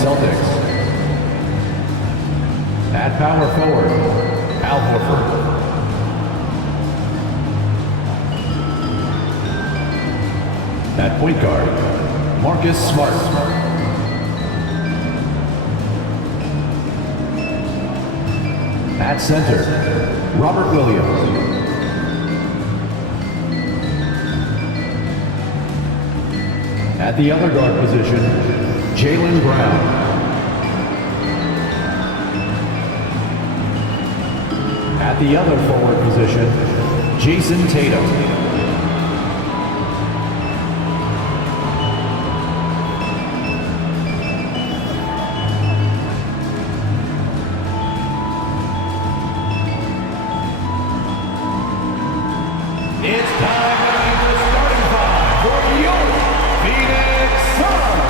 Celtics. At power forward, Al Horford. At point guard, Marcus Smart. At center, Robert Williams. At the other guard position, Jaylen Brown. At the other forward position, Jason Tatum. It's time to meet the starting five for your Phoenix Suns.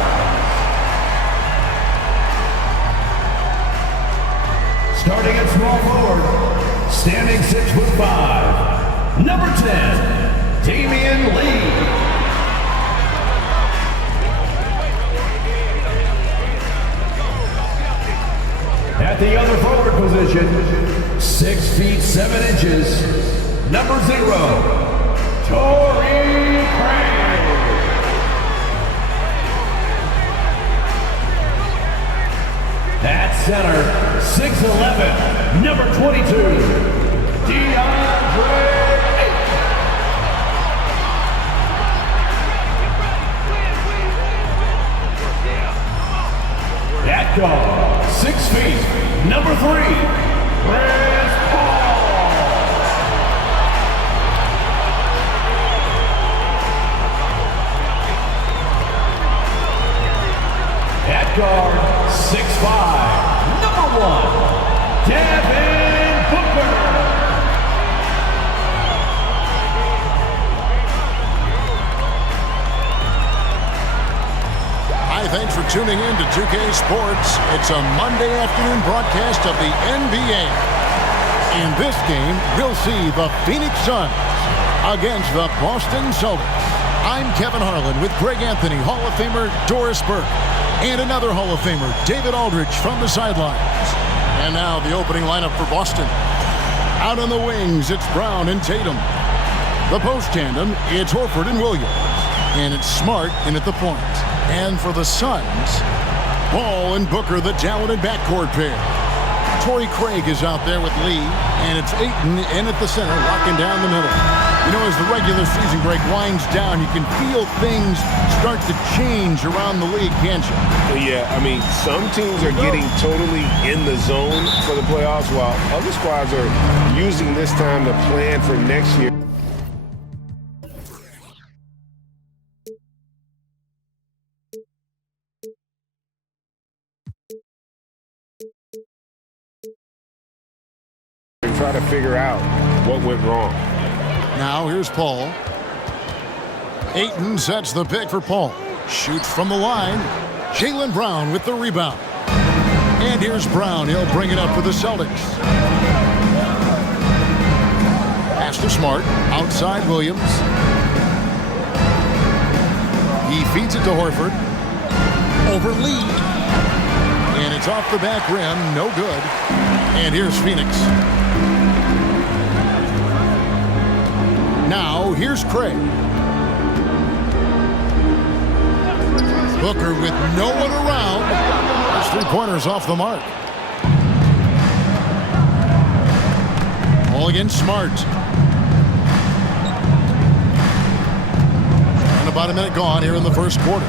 Starting at small forward, standing 6'5", number 10, Damian Lee. At the other forward position, 6 feet 7 inches, number 0, Torrey Craig. At center, 6'11", number 22, DeAndre Ayton. At guard, 6 feet, number 3, Chris Paul. At guard, 6'5", number 1, Devin Booker. Hi, thanks for tuning in to 2K Sports. It's a Monday afternoon broadcast of the NBA. In this game, we'll see the Phoenix Suns against the Boston Celtics. I'm Kevin Harlan with Greg Anthony, Hall of Famer Doris Burke, and another Hall of Famer, David Aldridge, from the sidelines. And now the opening lineup for Boston. Out on the wings, it's Brown and Tatum. The post tandem, it's Horford and Williams. And it's Smart in at the point. And for the Suns, Ball and Booker, the talented backcourt pair. Torrey Craig is out there with Lee, and it's Ayton in at the center, locking down the middle. You know, as the regular season break winds down, you can feel things start to change around the league, can't you? Yeah, I mean, some teams are getting totally in the zone for the playoffs, while other squads are using this time to plan for next year. And try to figure out what went wrong. Now here's Paul. Ayton sets the pick for Paul. Shoots from the line. Jaylen Brown with the rebound. And here's Brown. He'll bring it up for the Celtics. Pass to Smart. Outside Williams. He feeds it to Horford. Over Lee. And it's off the back rim. No good. And here's Phoenix. Now, here's Craig. Booker with no one around. His three-pointers off the mark. All against Smart. And about a minute gone here in the first quarter.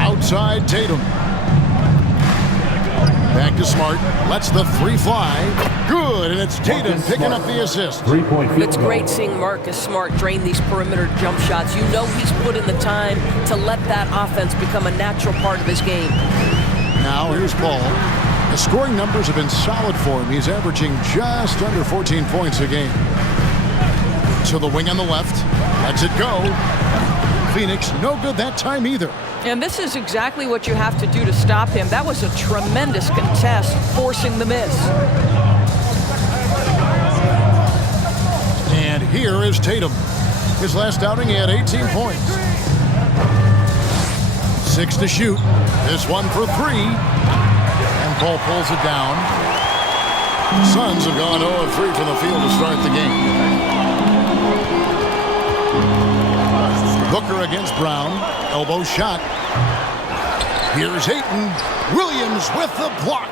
Outside Tatum. Back to Smart. Lets the three fly. Good, and it's Tatum picking up the assist. It's great seeing Marcus Smart drain these perimeter jump shots. You know he's put in the time to let that offense become a natural part of his game. Now here's Paul. The scoring numbers have been solid for him. He's averaging just under 14 points a game. To the wing on the left. Lets it go. Phoenix, no good that time either. And this is exactly what you have to do to stop him. That was a tremendous contest, forcing the miss. And here is Tatum. His last outing, he had 18 points. 6 to shoot. This one for 3. And Paul pulls it down. Suns have gone 0 of 3 from the field to start the game. Booker against Brown. Elbow shot. Here's Ayton. Williams with the block.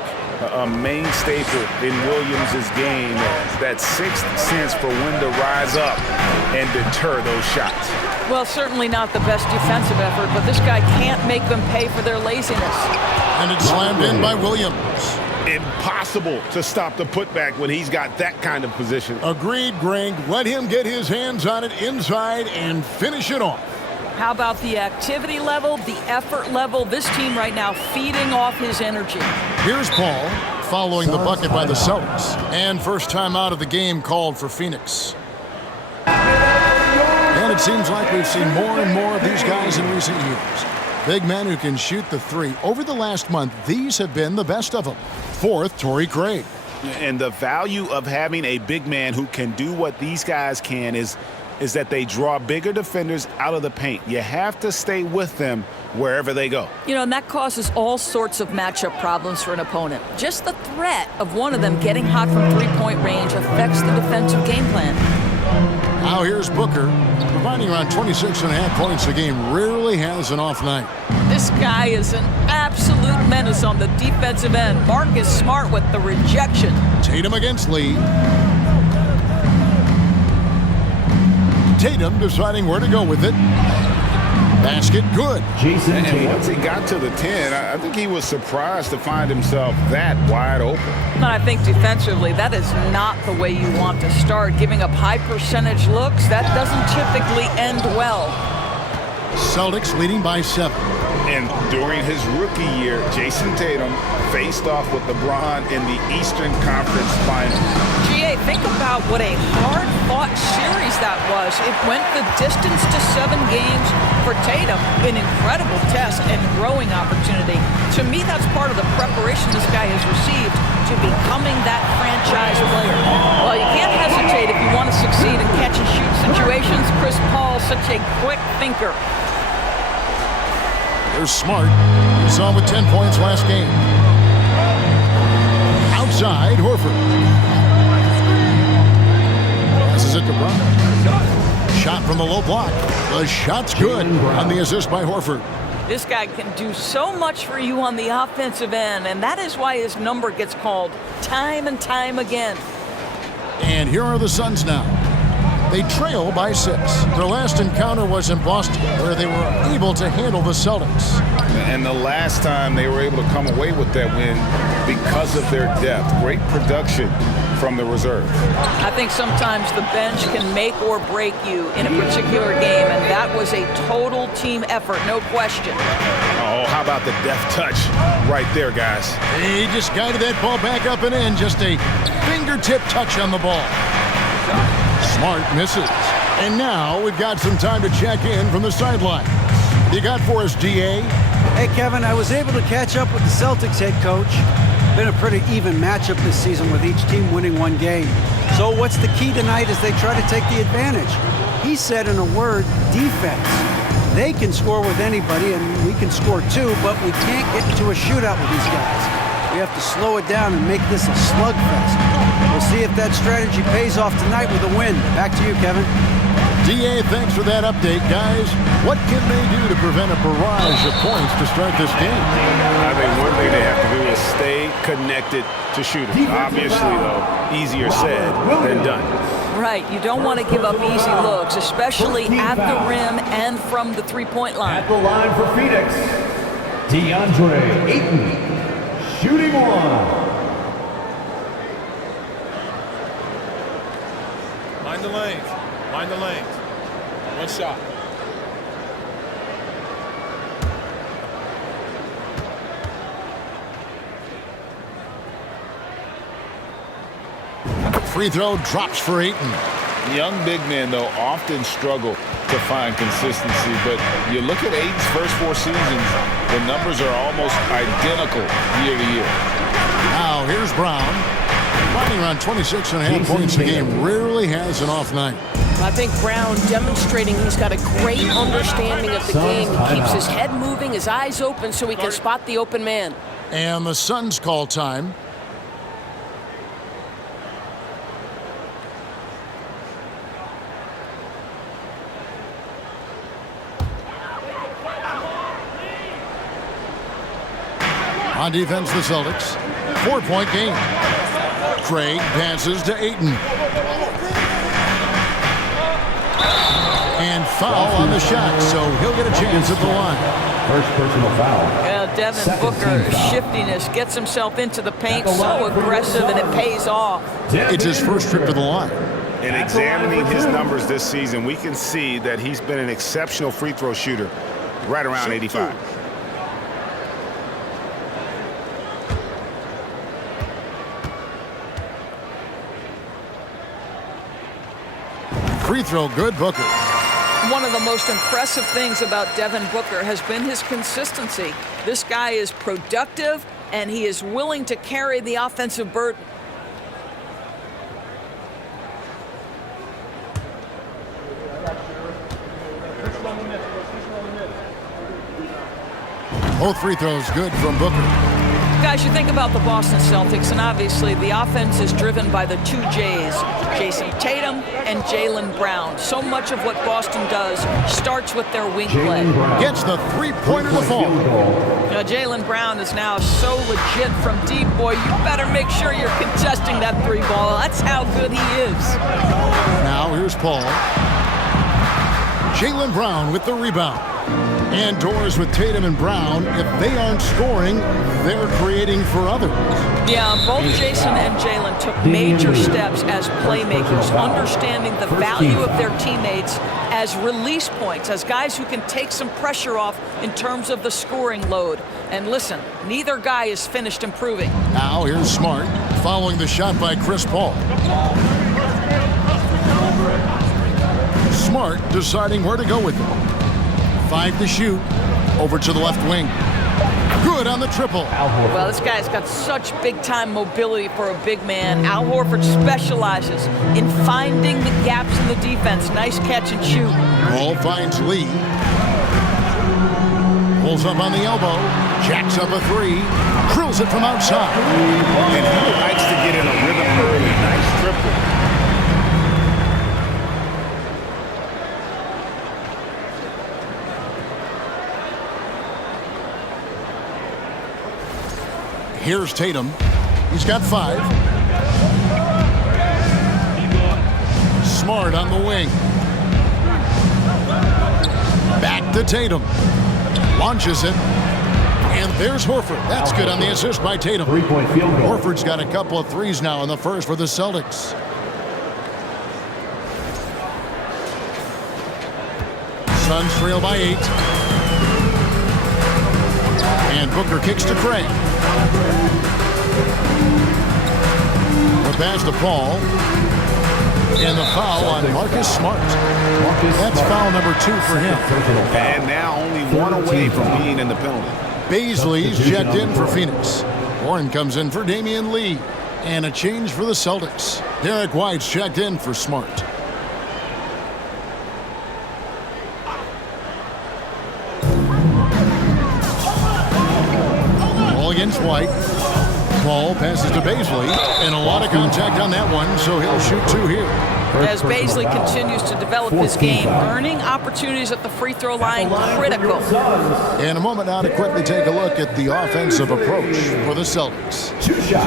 A main staple in Williams' game, that sixth sense for when to rise up and deter those shots. Well, certainly not the best defensive effort, but this guy can't make them pay for their laziness. And it's slammed in by Williams. Impossible to stop the putback when he's got that kind of position. Agreed, Greg. Let him get his hands on it inside and finish it off. How about the activity level, the effort level? This team right now feeding off his energy. Here's Paul following the bucket by the Celtics. And first time out of the game called for Phoenix. And it seems like we've seen more and more of these guys in recent years. Big men who can shoot the three. Over the last month, these have been the best of them. Fourth, Torrey Craig. And the value of having a big man who can do what these guys can is that they draw bigger defenders out of the paint. You have to stay with them wherever they go. You know, and that causes all sorts of matchup problems for an opponent. Just the threat of one of them getting hot from three-point range affects the defensive game plan. Now here's Booker, providing around 26.5 points a game. Rarely has an off night. This guy is an absolute menace on the defensive end. Marcus Smart with the rejection. Tatum against Lee. Tatum deciding where to go with it. Basket good. And once he got to the 10, I think he was surprised to find himself that wide open. But I think defensively, that is not the way you want to start. Giving up high percentage looks, that doesn't typically end well. Celtics leading by 7. And during his rookie year, Jason Tatum faced off with LeBron in the Eastern Conference Finals. GA, think about what a hard-fought series that was. It went the distance to 7 games for Tatum. An incredible test and growing opportunity. To me, that's part of the preparation this guy has received to becoming that franchise player. Well, you can't hesitate if you want to succeed in catch-and-shoot situations. Chris Paul, such a quick thinker. There's Smart. You saw him with 10 points last game. Outside, Horford. Passes it to Brown. Shot from the low block. The shot's good on the assist by Horford. This guy can do so much for you on the offensive end, and that is why his number gets called time and time again. And here are the Suns now. They trail by 6. Their last encounter was in Boston, where they were able to handle the Celtics. And the last time they were able to come away with that win because of their depth. Great production from the reserve. I think sometimes the bench can make or break you in a particular game, and that was a total team effort, no question. Oh, how about the deft touch right there, guys? He just guided that ball back up and in. Just a fingertip touch on the ball. Smart misses. And now we've got some time to check in from the sideline. You got for us, DA? Hey, Kevin, I was able to catch up with the Celtics head coach. Been a pretty even matchup this season with each team winning 1 game. So what's the key tonight as they try to take the advantage? He said in a word, defense. They can score with anybody, and we can score too, but we can't get into a shootout with these guys. We have to slow it down and make this a slugfest. We'll see if that strategy pays off tonight with a win. Back to you, Kevin. DA, thanks for that update, guys. What can they do to prevent a barrage of points to start this game? I think one thing they have to do is stay connected to shooting. Obviously, though, easier said than done. Right, you don't want to give up easy looks, especially at the rim and from the three-point line. At the line for Phoenix, DeAndre Ayton, shooting 1. Mind the lanes. Mind the lanes. One shot. Free throw drops for Ayton. Young big men, though, often struggle to find consistency, but you look at Ayton's first 4 seasons, the numbers are almost identical year to year. Now here's Brown, running around 26.5 points a game. Rarely has an off night. I think Brown demonstrating he's got a great understanding of the game. He keeps his head moving, his eyes open so he can spot the open man. And the Suns call time. On defense, the Celtics. 4-point game. Craig passes to Ayton. And foul on the shot, so he'll get a chance at the line. First personal foul. Yeah, Devin Booker, shiftiness, gets himself into the paint, so aggressive, and it pays off. It's his first trip to the line. In examining his numbers this season, we can see that he's been an exceptional free throw shooter, right around 85. Free throw good, Booker. One of the most impressive things about Devin Booker has been his consistency. This guy is productive, and he is willing to carry the offensive burden. Both free throws good from Booker. Guys, you think about the Boston Celtics, and obviously the offense is driven by the two J's, Jason Tatum and Jaylen Brown. So much of what Boston does starts with their wing play. Gets the three-pointer to fall. Jaylen Brown is now so legit from deep, boy. You better make sure you're contesting that three ball. That's how good he is. Now here's Paul. Jaylen Brown with the rebound. And Torres with Tatum and Brown. If they aren't scoring, they're creating for others. Yeah, both Jason and Jaylen took major steps as playmakers, understanding the value of their teammates as release points, as guys who can take some pressure off in terms of the scoring load. And listen, neither guy is finished improving. Now here's Smart, following the shot by Chris Paul. Smart deciding where to go with it. 5 to shoot. Over to the left wing. Good on the triple. Well, this guy's got such big-time mobility for a big man. Al Horford specializes in finding the gaps in the defense. Nice catch and shoot. Paul finds Lee. Pulls up on the elbow. Jacks up a three. Drills it from outside. And he likes to get in a rhythm early. Nice triple. Here's Tatum. He's got 5. Smart on the wing. Back to Tatum. Launches it. And there's Horford. That's good on the assist by Tatum. 3-point field goal. Horford's got a couple of threes now in the first for the Celtics. Suns trail by 8. And Booker kicks to Craig. The pass to Paul. And the foul on Marcus Smart. That's foul number 2 for him. And now only one away from being in the penalty. Baisley's checked in for Phoenix. Warren comes in for Damian Lee. And a change for the Celtics. Derek White's checked in for Smart. Against White. Paul passes to Baisley, and a lot of contact on that one, so he'll shoot 2 here. As Baisley continues to develop his game, earning opportunities at the free throw line critical. In a moment now to quickly take a look at the offensive approach for the Celtics.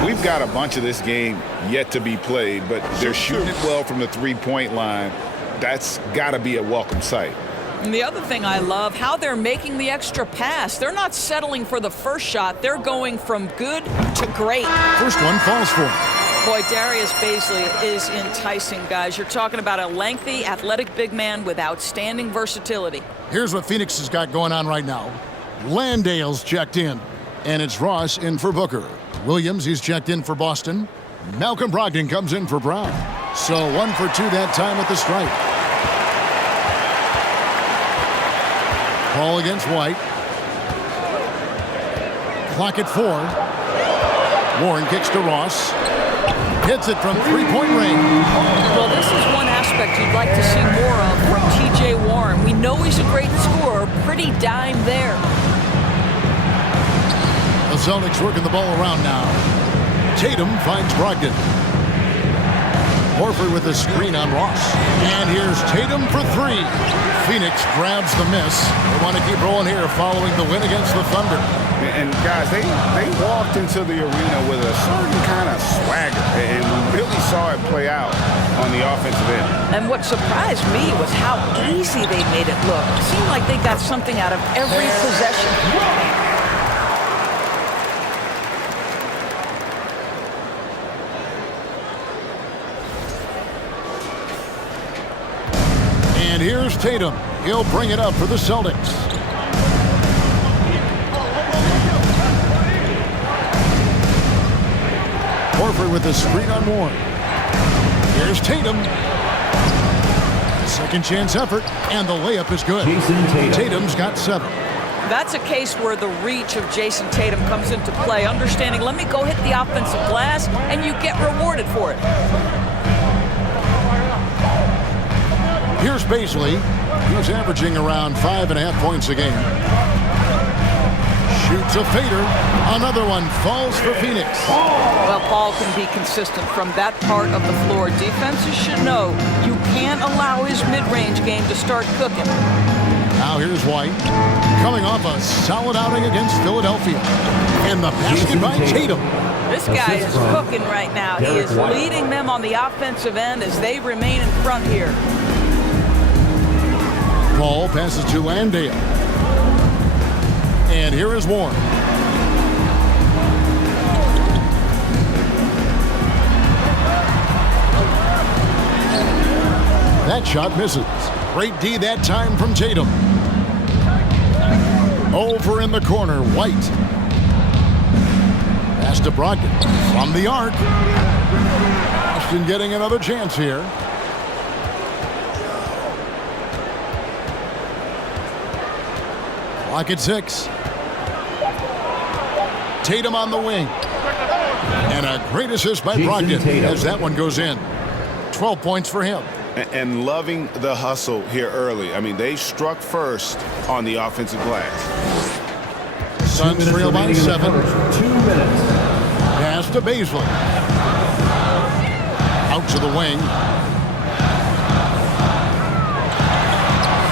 We've got a bunch of this game yet to be played, but they're shooting it well from the three-point line. That's got to be a welcome sight. And the other thing I love, how they're making the extra pass. They're not settling for the first shot. They're going from good to great. First one falls for him. Boy, Darius Baisley is enticing, guys. You're talking about a lengthy, athletic big man with outstanding versatility. Here's what Phoenix has got going on right now. Landale's checked in, and it's Ross in for Booker. Williams, he's checked in for Boston. Malcolm Brogdon comes in for Brown. So 1 for 2 that time at the stripe. Paul against White. Clock at 4. Warren kicks to Ross. Hits it from three-point range. Well, this is one aspect you'd like to see more of from T.J. Warren. We know he's a great scorer. Pretty dime there. The The Celtics working the ball around now. Tatum finds Brogdon. Horford with a screen on Ross. And here's Tatum for three. Phoenix grabs the miss. They want to keep rolling here following the win against the Thunder. And guys, they walked into the arena with a certain kind of swagger, and we really saw it play out on the offensive end. And what surprised me was how easy they made it look. It seemed like they got something out of every possession. And here's Tatum. He'll bring it up for the Celtics. Horford with a screen on Warren. Here's Tatum. Second chance effort, and the layup is good. Tatum's got 7. That's a case where the reach of Jason Tatum comes into play. Understanding, let me go hit the offensive glass, and you get rewarded for it. Here's Baisley. He's averaging around 5.5 points a game. Shoots a fader. Another one falls for Phoenix. Well, Paul can be consistent from that part of the floor. Defenses should know you can't allow his mid-range game to start cooking. Now here's White. Coming off a solid outing against Philadelphia. And the basket by Tatum. This guy is cooking right now. He is leading them on the offensive end as they remain in front here. Paul passes to Landale. And here is Warren. That shot misses. Great D that time from Tatum. Over in the corner, White. Pass to Brogdon from the arc. Boston getting another chance here. Clock at 6. Tatum on the wing. And a great assist by Brogdon as that one goes in. 12 points for him. And loving the hustle here early. I mean, they struck first on the offensive glass. Suns trail by 7. 2 minutes. Pass to Baisley. Out to the wing.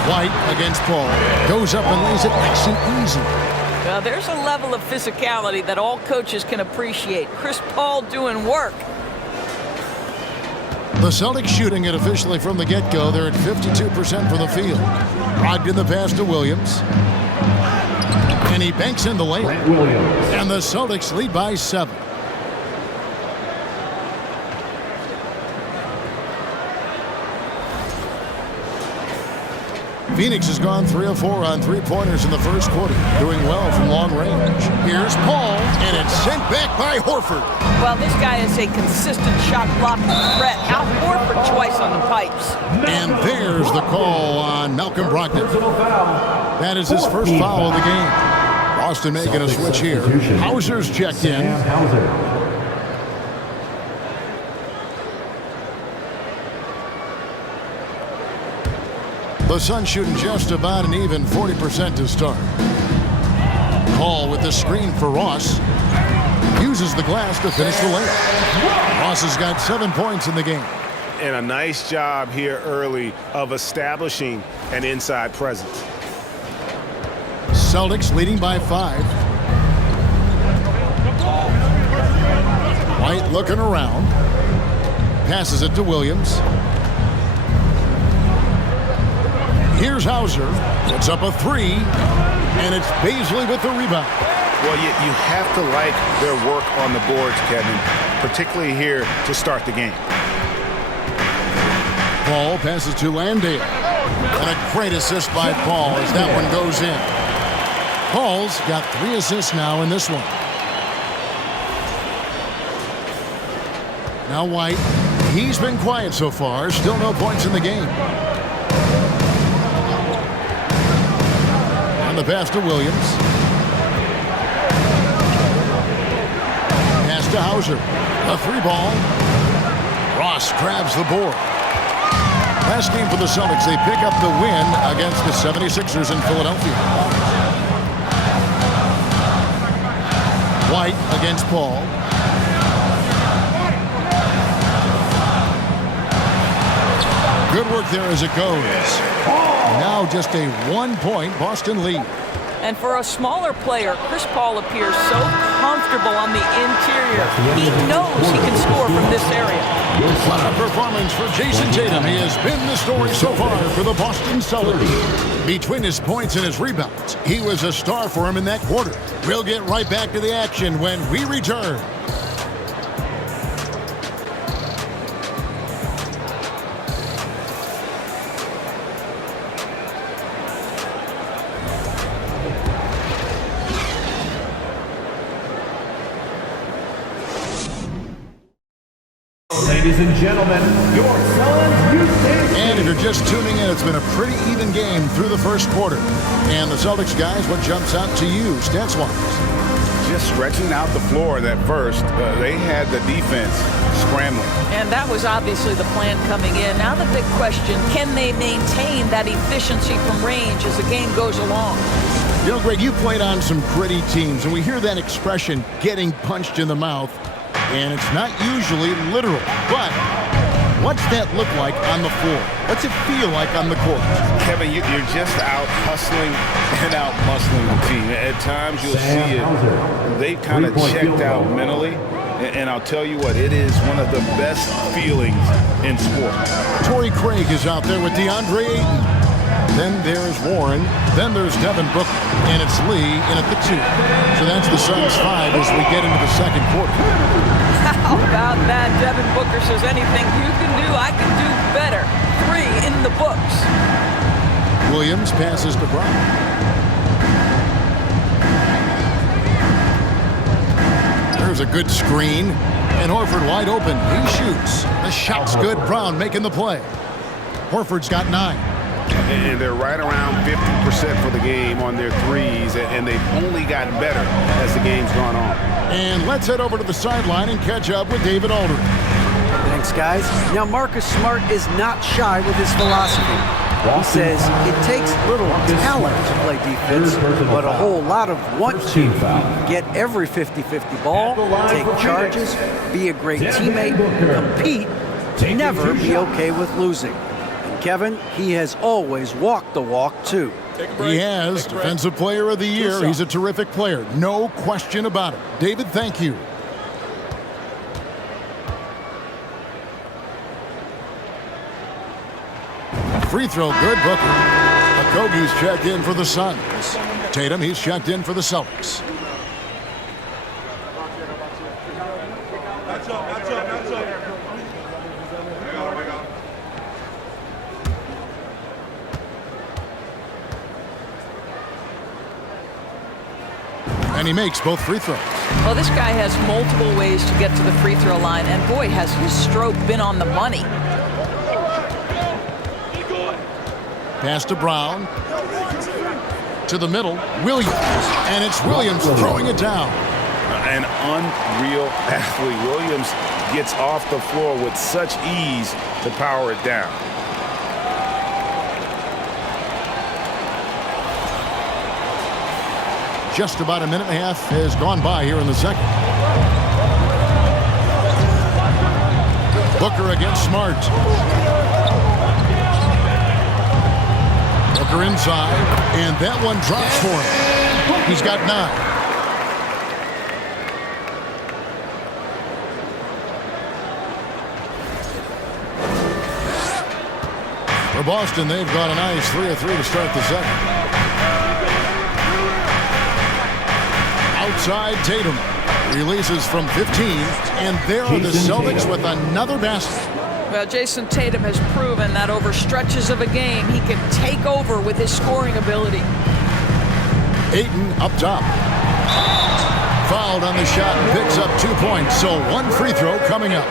White against Paul. Goes up and lays it nice and easy. Well, there's a level of physicality that all coaches can appreciate. Chris Paul doing work. The Celtics shooting it officially from the get-go. They're at 52% from the field. Brogdon the pass to Williams. And he banks in the lane. And the Celtics lead by 7. Phoenix has gone 3 of 4 on three-pointers in the first quarter, doing well from long range. Here's Paul, and it's sent back by Horford. Well, this guy is a consistent shot blocking threat. Out Horford twice on the pipes. And there's the call on Malcolm Brogdon. That is his first foul of the game. Boston making a switch here. Hauser's checked in. The Suns shooting just about an even 40% to start. Paul with the screen for Ross. Uses the glass to finish the layup. Ross has got 7 points in the game. And a nice job here early of establishing an inside presence. Celtics leading by 5. White looking around. Passes it to Williams. Here's Hauser. Puts up a 3. And it's Baisley with the rebound. Well, you have to like their work on the boards, Kevin, particularly here to start the game. Paul passes to Landale. And a great assist by Paul as that one goes in. Paul's got 3 assists now in this one. Now White. He's been quiet so far. Still no points in the game. And the pass to Williams. Pass to Hauser. A 3-ball. Ross grabs the board. Last game for the Celtics, they pick up the win against the 76ers in Philadelphia. White against Paul. Good work there as it goes. Now just a 1-point Boston lead. And for a smaller player, Chris Paul appears so comfortable on the interior. He knows he can score from this area. What a performance for Jason Tatum. He has been the story so far for the Boston Celtics. Between his points and his rebounds, he was a star for him in that quarter. We'll get right back to the action when we return. Ladies and gentlemen, your Suns USA. And if you're just tuning in, it's been a pretty even game through the first quarter. And the Celtics guys, what jumps out to you stats-wise? Just stretching out the floor that first. They had the defense scrambling. And that was obviously the plan coming in. Now the big question, can they maintain that efficiency from range as the game goes along? You know, Greg, you played on some gritty teams, and we hear that expression, getting punched in the mouth. And it's not usually literal, but what's that look like on the floor? What's it feel like on the court? Kevin, you're just out hustling and out muscling the team. At times you'll see it. They kind of checked out mentally. And I'll tell you what, it is one of the best feelings in sport. Torrey Craig is out there with DeAndre Ayton. Then there's Warren. Then there's Devin Booker. And it's Lee in at the 2. So that's the Suns 5 as we get into the second quarter. How about that? Devin Booker says anything you can do, I can do better. 3 in the books. Williams passes to Brown. There's a good screen. And Horford wide open. He shoots. The shot's good. Brown making the play. Horford's got 9. And they're right around 50% for the game on their threes, and they've only gotten better as the game's gone on. And let's head over to the sideline and catch up with David Aldridge. Thanks, guys. Now, Marcus Smart is not shy with his philosophy. He says it takes little talent to play defense, but a whole lot of want to. Get every 50-50 ball, take charges, be a great teammate, compete, never be okay with losing. Kevin, he has always walked the walk, too. He has. Defensive Player of the Year. He's a terrific player. No question about it. David, thank you. Free throw, good. Booker. Okogie's checked in for the Suns. Tatum, he's checked in for the Celtics. And he makes both free throws. Well, this guy has multiple ways to get to the free throw line, and boy, has his stroke been on the money. Pass to Brown. To the middle, Williams. And it's Williams throwing it down. An unreal athlete. Williams gets off the floor with such ease to power it down. Just about a minute and a half has gone by here in the second. Booker against Smart. Booker inside, and that one drops for him. He's got 9. For Boston, they've got a nice 3 of 3 to start the second. Outside Tatum releases from 15, and there are the Celtics with another basket. Well, Jason Tatum has proven that over stretches of a game, he can take over with his scoring ability. Ayton up top. Fouled on the shot and picks up 2 points, so 1 free throw coming up.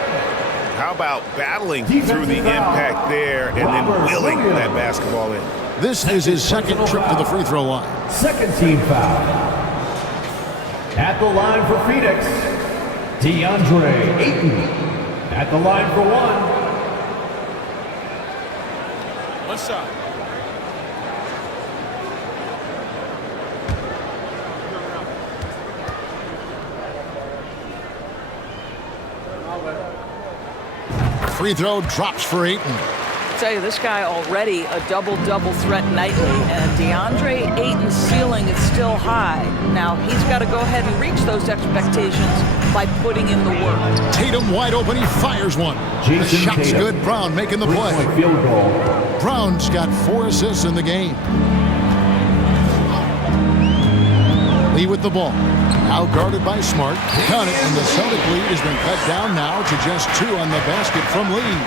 How about battling through the impact there and then willing that basketball in? This is his second trip to the free throw line. Second team foul. At the line for Phoenix, DeAndre Ayton. At the line for 1. One shot. Free throw drops for Ayton. I tell you, this guy already a double-double threat nightly, and DeAndre Ayton's ceiling is still high. Now, he's got to go ahead and reach those expectations by putting in the work. Tatum wide open, he fires one. The shot's good, Brown making the play. Field goal. Brown's got 4 assists in the game. Lee with the ball. Now guarded by Smart. Count it, and the Celtic lead has been cut down now to just 2 on the basket from Lee.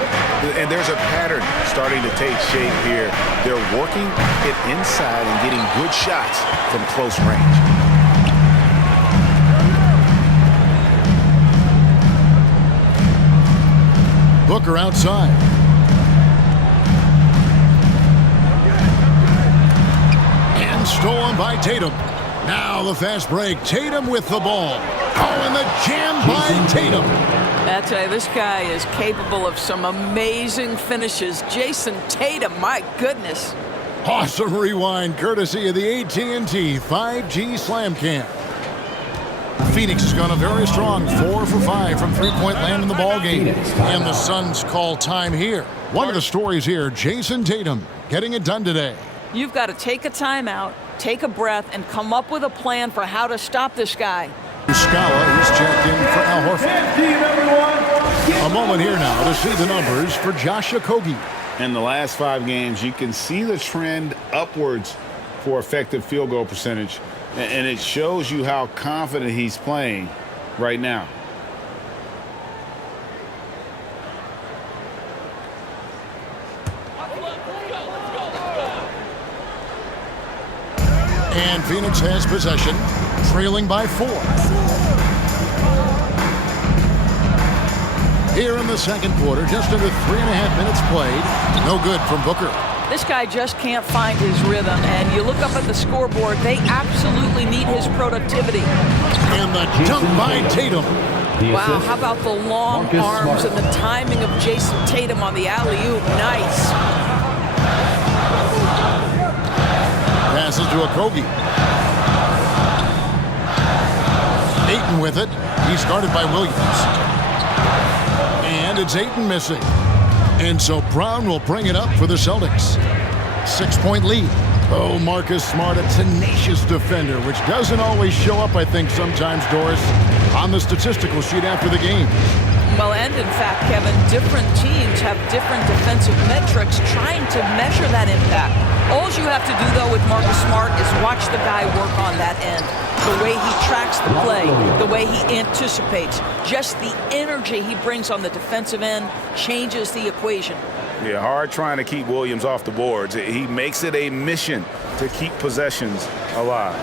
And there's a pattern starting to take shape here. They're working it inside and getting good shots from close range. Booker outside. And stolen by Tatum. Now the fast break. Tatum with the ball. Oh, and the jam by Tatum. I tell you, this guy is capable of some amazing finishes. Jason Tatum, my goodness. Awesome rewind courtesy of the AT&T 5G Slam Cam. Phoenix has gone a very strong 4 for 5 from three-point land in the ball game. And the Suns call time here. One of the stories here, Jason Tatum getting it done today. You've got to take a timeout, take a breath, and come up with a plan for how to stop this guy. Scala, who's checked in for Al Horford. A moment here now to see the numbers for Josh Okogie. In the last 5 games, you can see the trend upwards for effective field goal percentage. And it shows you how confident he's playing right now. And Phoenix has possession, trailing by 4. Here in the second quarter, just under 3.5 minutes played. No good from Booker. This guy just can't find his rhythm, and you look up at the scoreboard, they absolutely need his productivity. And the dunk by Tatum. Wow, how about the long arms and the timing of Jason Tatum on the alley-oop? Nice. Passes to Okogie. Ayton with it. He's guarded by Williams. And it's Ayton missing. And so Brown will bring it up for the Celtics. 6-point lead. Oh, Marcus Smart, a tenacious defender, which doesn't always show up, I think, sometimes, Doris, on the statistical sheet after the game. Well, and in fact, Kevin, different teams have different defensive metrics trying to measure that impact. All you have to do, though, with Marcus Smart is watch the guy work on that end. The way he tracks the play, the way he anticipates, just the energy he brings on the defensive end changes the equation. Yeah, hard trying to keep Williams off the boards. He makes it a mission to keep possessions alive.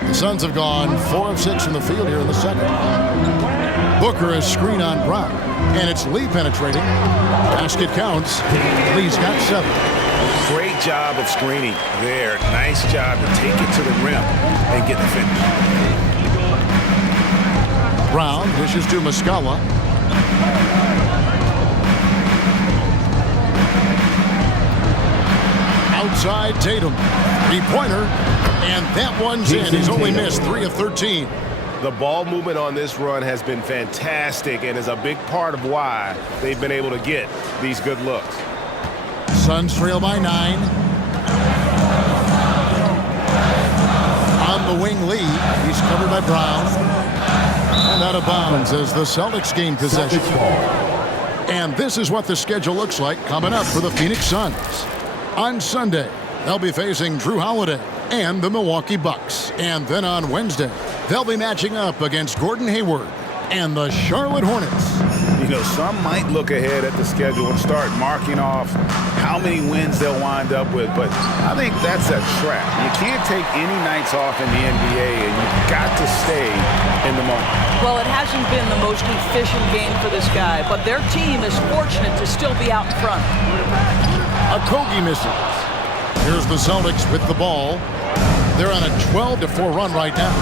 The Suns have gone 4 of 6 from the field here in the second. Booker has screen on Brown, and it's Lee penetrating. Basket counts. Lee's got 7. Great job of screening there. Nice job to take it to the rim and get the finish. Brown dishes to Muscala. Outside Tatum. 3-pointer. And that one's in. He's only missed 3 of 13. The ball movement on this run has been fantastic and is a big part of why they've been able to get these good looks. Suns trail by 9. On the wing, Lee. He's covered by Brown. And out of bounds as the Celtics gain possession. And this is what the schedule looks like coming up for the Phoenix Suns. On Sunday, they'll be facing Drew Holiday and the Milwaukee Bucks. And then on Wednesday, they'll be matching up against Gordon Hayward and the Charlotte Hornets. You know, some might look ahead at the schedule and start marking off how many wins they'll wind up with, but I think that's a trap. You can't take any nights off in the NBA, and you've got to stay in the moment. Well, it hasn't been the most efficient game for this guy, but their team is fortunate to still be out in front. Okogie misses. Here's the Celtics with the ball. They're on a 12-4 run right now.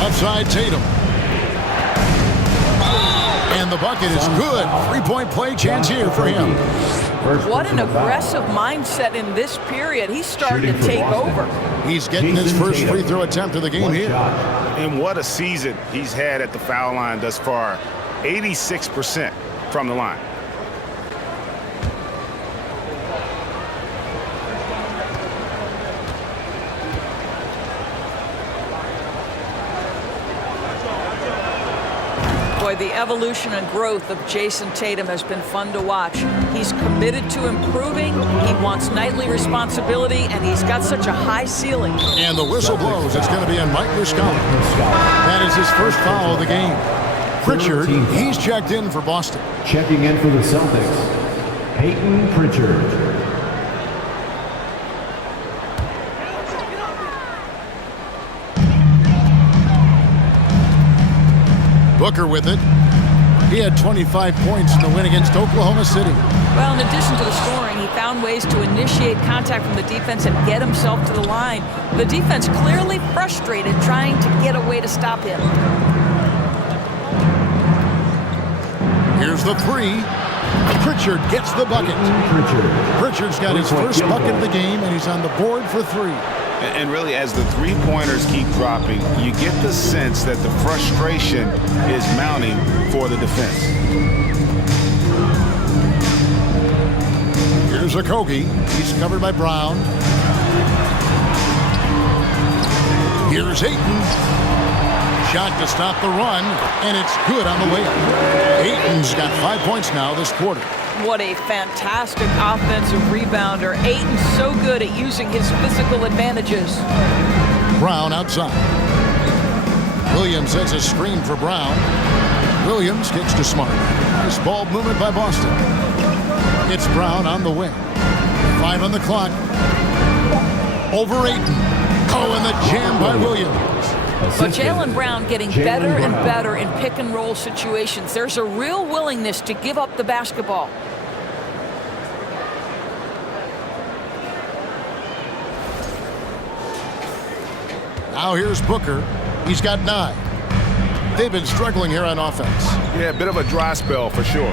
Outside Tatum. And And the bucket is good. 3-point play chance here for him. What an aggressive mindset in this period. He's starting to take over. He's getting his first free throw attempt of the game here. And what a season he's had at the foul line thus far. 86% from the line. Boy, the evolution and growth of Jason Tatum has been fun to watch. He's committed to improving. He wants nightly responsibility, and he's got such a high ceiling. And the whistle blows. It's going to be on Mike Muscala. That is his first foul of the game. Pritchard, he's checked in for Boston. Checking in for the Celtics, Peyton Pritchard. Booker with it. He had 25 points in the win against Oklahoma City. Well, in addition to the scoring, he found ways to initiate contact from the defense and get himself to the line. The defense clearly frustrated, trying to get a way to stop him. Here's the three. Pritchard gets the bucket. Pritchard's got his first bucket of the game, and he's on the board for three. And really, as the three-pointers keep dropping, you get the sense that the frustration is mounting for the defense. Here's Okogie. He's covered by Brown. Here's Ayton. Shot to stop the run, and it's good on the way up. Ayton's got 5 points now this quarter. What a fantastic offensive rebounder. Ayton's so good at using his physical advantages. Brown outside. Williams has a screen for Brown. Williams kicks to Smart. Nice ball movement by Boston. It's Brown on the wing. 5 on the clock. Over Ayton. Oh, and the jam by Williams. But Jaylen Brown getting better and better in pick-and-roll situations. There's a real willingness to give up the basketball. Now here's Booker. He's got 9. They've been struggling here on offense. Yeah, a bit of a dry spell for sure.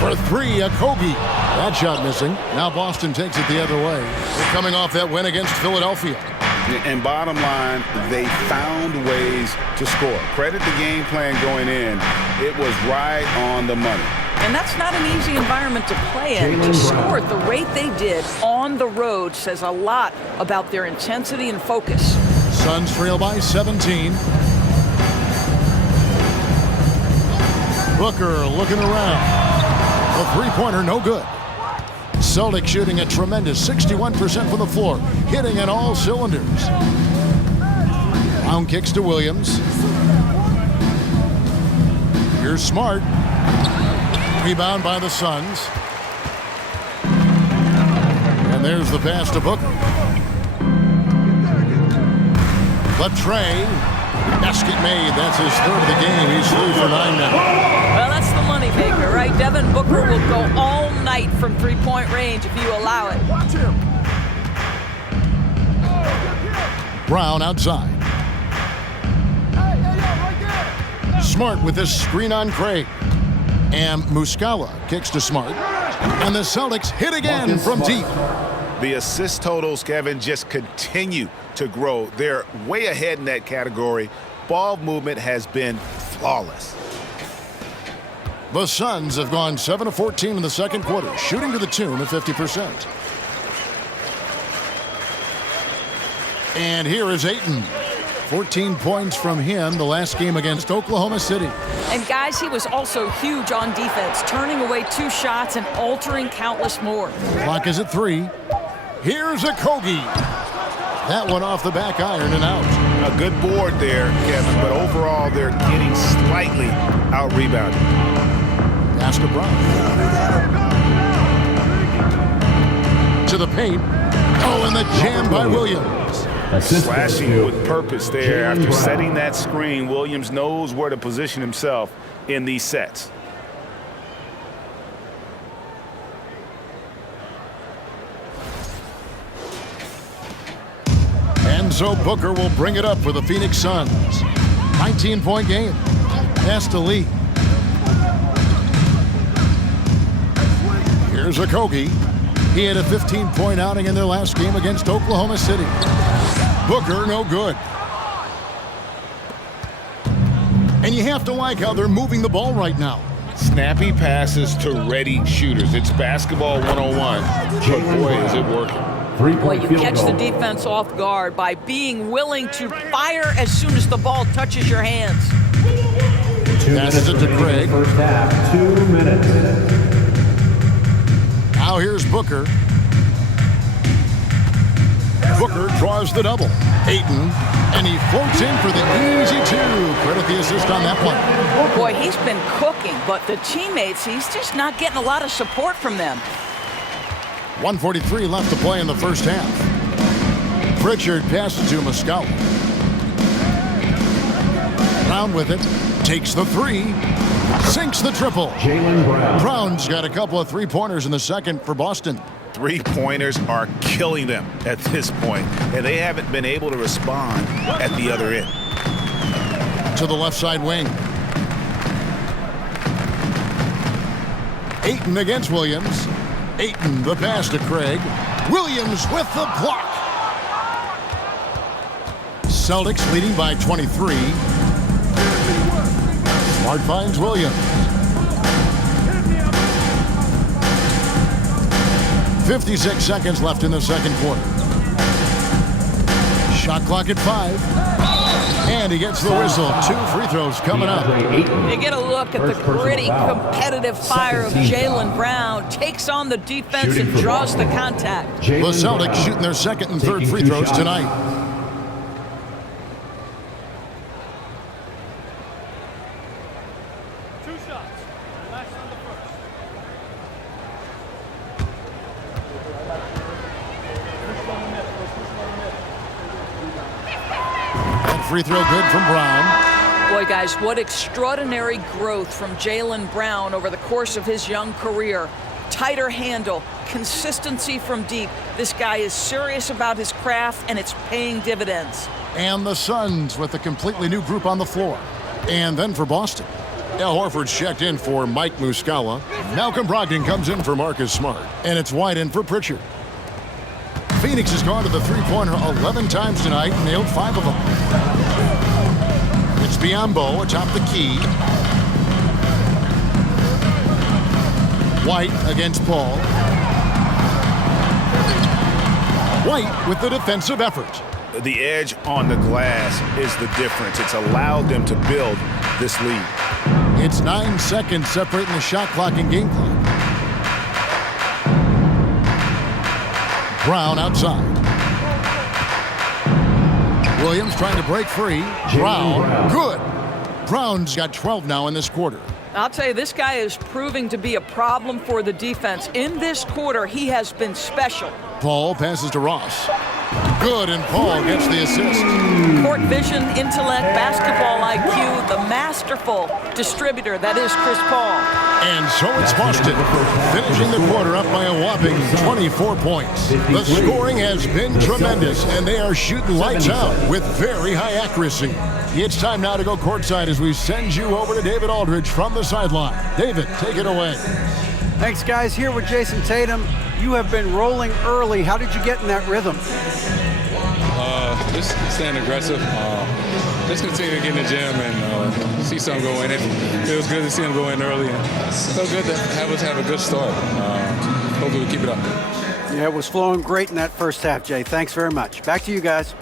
For three, Okogie. That shot missing. Now Boston takes it the other way. They're coming off that win against Philadelphia. And bottom line, they found ways to score. Credit the game plan going in. It was right on the money. And that's not an easy environment to play in. To score at the rate they did on the road says a lot about their intensity and focus. Suns trail by 17. Booker looking around. The three-pointer no good. Celtics shooting a tremendous 61% from the floor, hitting on all cylinders. Brown kicks to Williams. Here's Smart. Rebound by the Suns. And there's the pass to Booker. Latrey. Basket made. That's his third of the game. He's 3 for 9 now. Well, that's the money maker, right? Devin Booker will go all night from three-point range if you allow it. Watch him. Brown outside. Smart with this screen on Craig. And Muscala kicks to Smart. And the Celtics hit again from deep. The assist totals, Kevin, just continue to grow. They're way ahead in that category. Ball movement has been flawless. The Suns have gone 7 of 14 in the second quarter, shooting to the tune of 50%. And here is Ayton. 14 points from him the last game against Oklahoma City. And guys, he was also huge on defense, turning away 2 shots and altering countless more. Clock is at 3. Here's Okogie. That one off the back iron and out. A good board there, Kevin, but overall they're getting slightly out-rebounded. Pass to Brown. To the paint. Oh, and the jam by Williams. Slashing with purpose there. After setting that screen, Williams knows where to position himself in these sets. And so Booker will bring it up for the Phoenix Suns. 19-point game. Pass to Lee. Here's Okogie. He had a 15-point outing in their last game against Oklahoma City. Booker, no good. And you have to like how they're moving the ball right now. Snappy passes to ready shooters. It's basketball 101. But boy, is it working. Boy, you catch the defense off guard by being willing to fire as soon as the ball touches your hands. 2 Passes minutes it to remaining Craig. in the first half. 2 minutes. Now here's Booker. Booker draws the double. Ayton, and he floats in for the easy two. Credit the assist on that one. Boy, he's been cooking, but the teammates, he's just not getting a lot of support from them. 1:43 left to play in the first half. Pritchard passes to MACAU. Brown with it. Takes the three. Sinks the triple. Jaylen Brown. Brown's got a couple of three-pointers in the second for Boston. Three-pointers are killing them at this point, and they haven't been able to respond at the other end. To the left side wing. Ayton against Williams. Ayton, the pass to Craig. Williams with the block. Celtics leading by 23. Smart finds Williams. 56 seconds left in the second quarter. Shot clock at 5. And he gets the whistle. 2 free throws coming up. You get a look at the gritty, competitive fire of Jaylen Brown. Takes on the defense and draws the contact. The Celtics shooting their second and third free throws tonight. Free throw good from Brown. Boy, guys, what extraordinary growth from Jaylen Brown over the course of his young career. Tighter handle, consistency from deep. This guy is serious about his craft, and it's paying dividends. And the Suns with a completely new group on the floor. And then for Boston, Al Horford's checked in for Mike Muscala. Malcolm Brogdon comes in for Marcus Smart. And it's wide in for Pritchard. Phoenix has gone to the three-pointer 11 times tonight, nailed 5 of them. It's Biyombo atop the key. White against Paul. White with the defensive effort. The edge on the glass is the difference. It's allowed them to build this lead. It's 9 seconds separating the shot clock and game clock. Brown outside. Williams trying to break free. Brown, good. Brown's got 12 now in this quarter. I'll tell you, this guy is proving to be a problem for the defense. In this quarter, he has been special. Paul passes to Ross. Good, and Paul gets the assist. Court vision, intellect, basketball IQ, the masterful distributor that is Chris Paul. And so it's Boston, finishing the quarter up by a whopping 24 points. The scoring has been tremendous, and they are shooting lights out with very high accuracy. It's time now to go courtside as we send you over to David Aldridge from the sideline. David, take it away. Thanks, guys. Here with Jason Tatum. You have been rolling early. How did you get in that rhythm? Just staying aggressive. Just continue to get in the gym and see some go in. It feels good to see them go in early. And it feels good to have us have a good start. Hopefully we keep it up. Yeah, it was flowing great in that first half, Jay. Thanks very much. Back to you guys.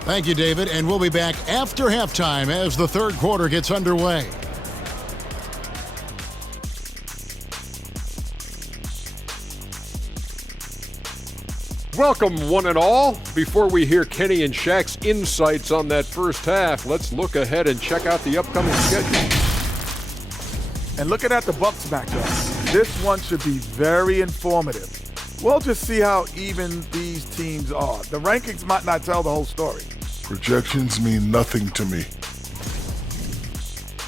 Thank you, David. And we'll be back after halftime as the third quarter gets underway. Welcome, one and all. Before we hear Kenny and Shaq's insights on that first half, let's look ahead and check out the upcoming schedule. And looking at the Bucks matchup, this one should be very informative. We'll just see how even these teams are. The rankings might not tell the whole story. Projections mean nothing to me.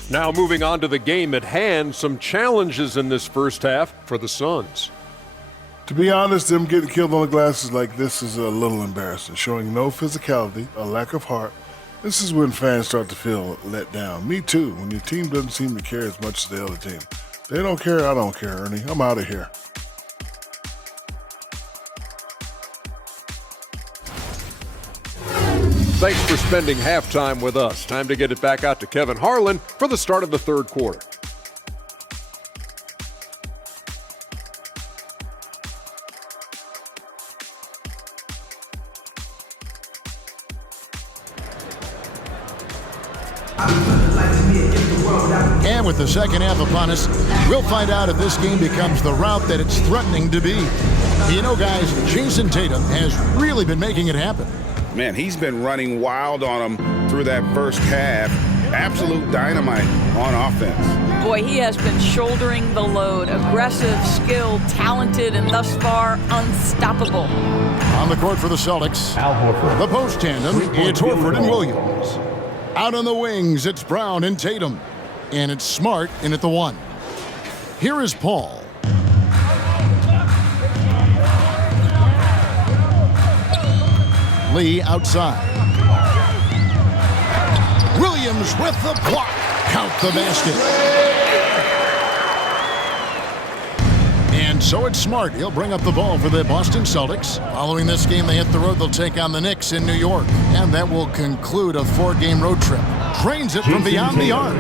Now moving on to the game at hand, some challenges in this first half for the Suns. To be honest, them getting killed on the glasses like this is a little embarrassing, showing no physicality, a lack of heart. This is when fans start to feel let down. Me too, when your team doesn't seem to care as much as the other team. They don't care, I don't care, Ernie. I'm out of here. Thanks for spending halftime with us. Time to get it back out to Kevin Harlan for the start of the third quarter. And with the second half upon us, we'll find out if this game becomes the route that it's threatening to be. You know, guys, Jason Tatum has really been making it happen. Man, he's been running wild on them through that first half. Absolute dynamite on offense. Boy, he has been shouldering the load. Aggressive, skilled, talented, and thus far unstoppable. On the court for the Celtics, Al Horford. the post tandem, it's Horford and Williams. Out on the wings, it's Brown and Tatum. And it's Smart in at the 1. Here is Paul. Lee outside. Williams with the block. Count the basket. And so it's Smart. He'll bring up the ball for the Boston Celtics. Following this game, they hit the road. They'll take on the Knicks in New York. And that will conclude a 4-game road trip. Drains it from beyond the arc.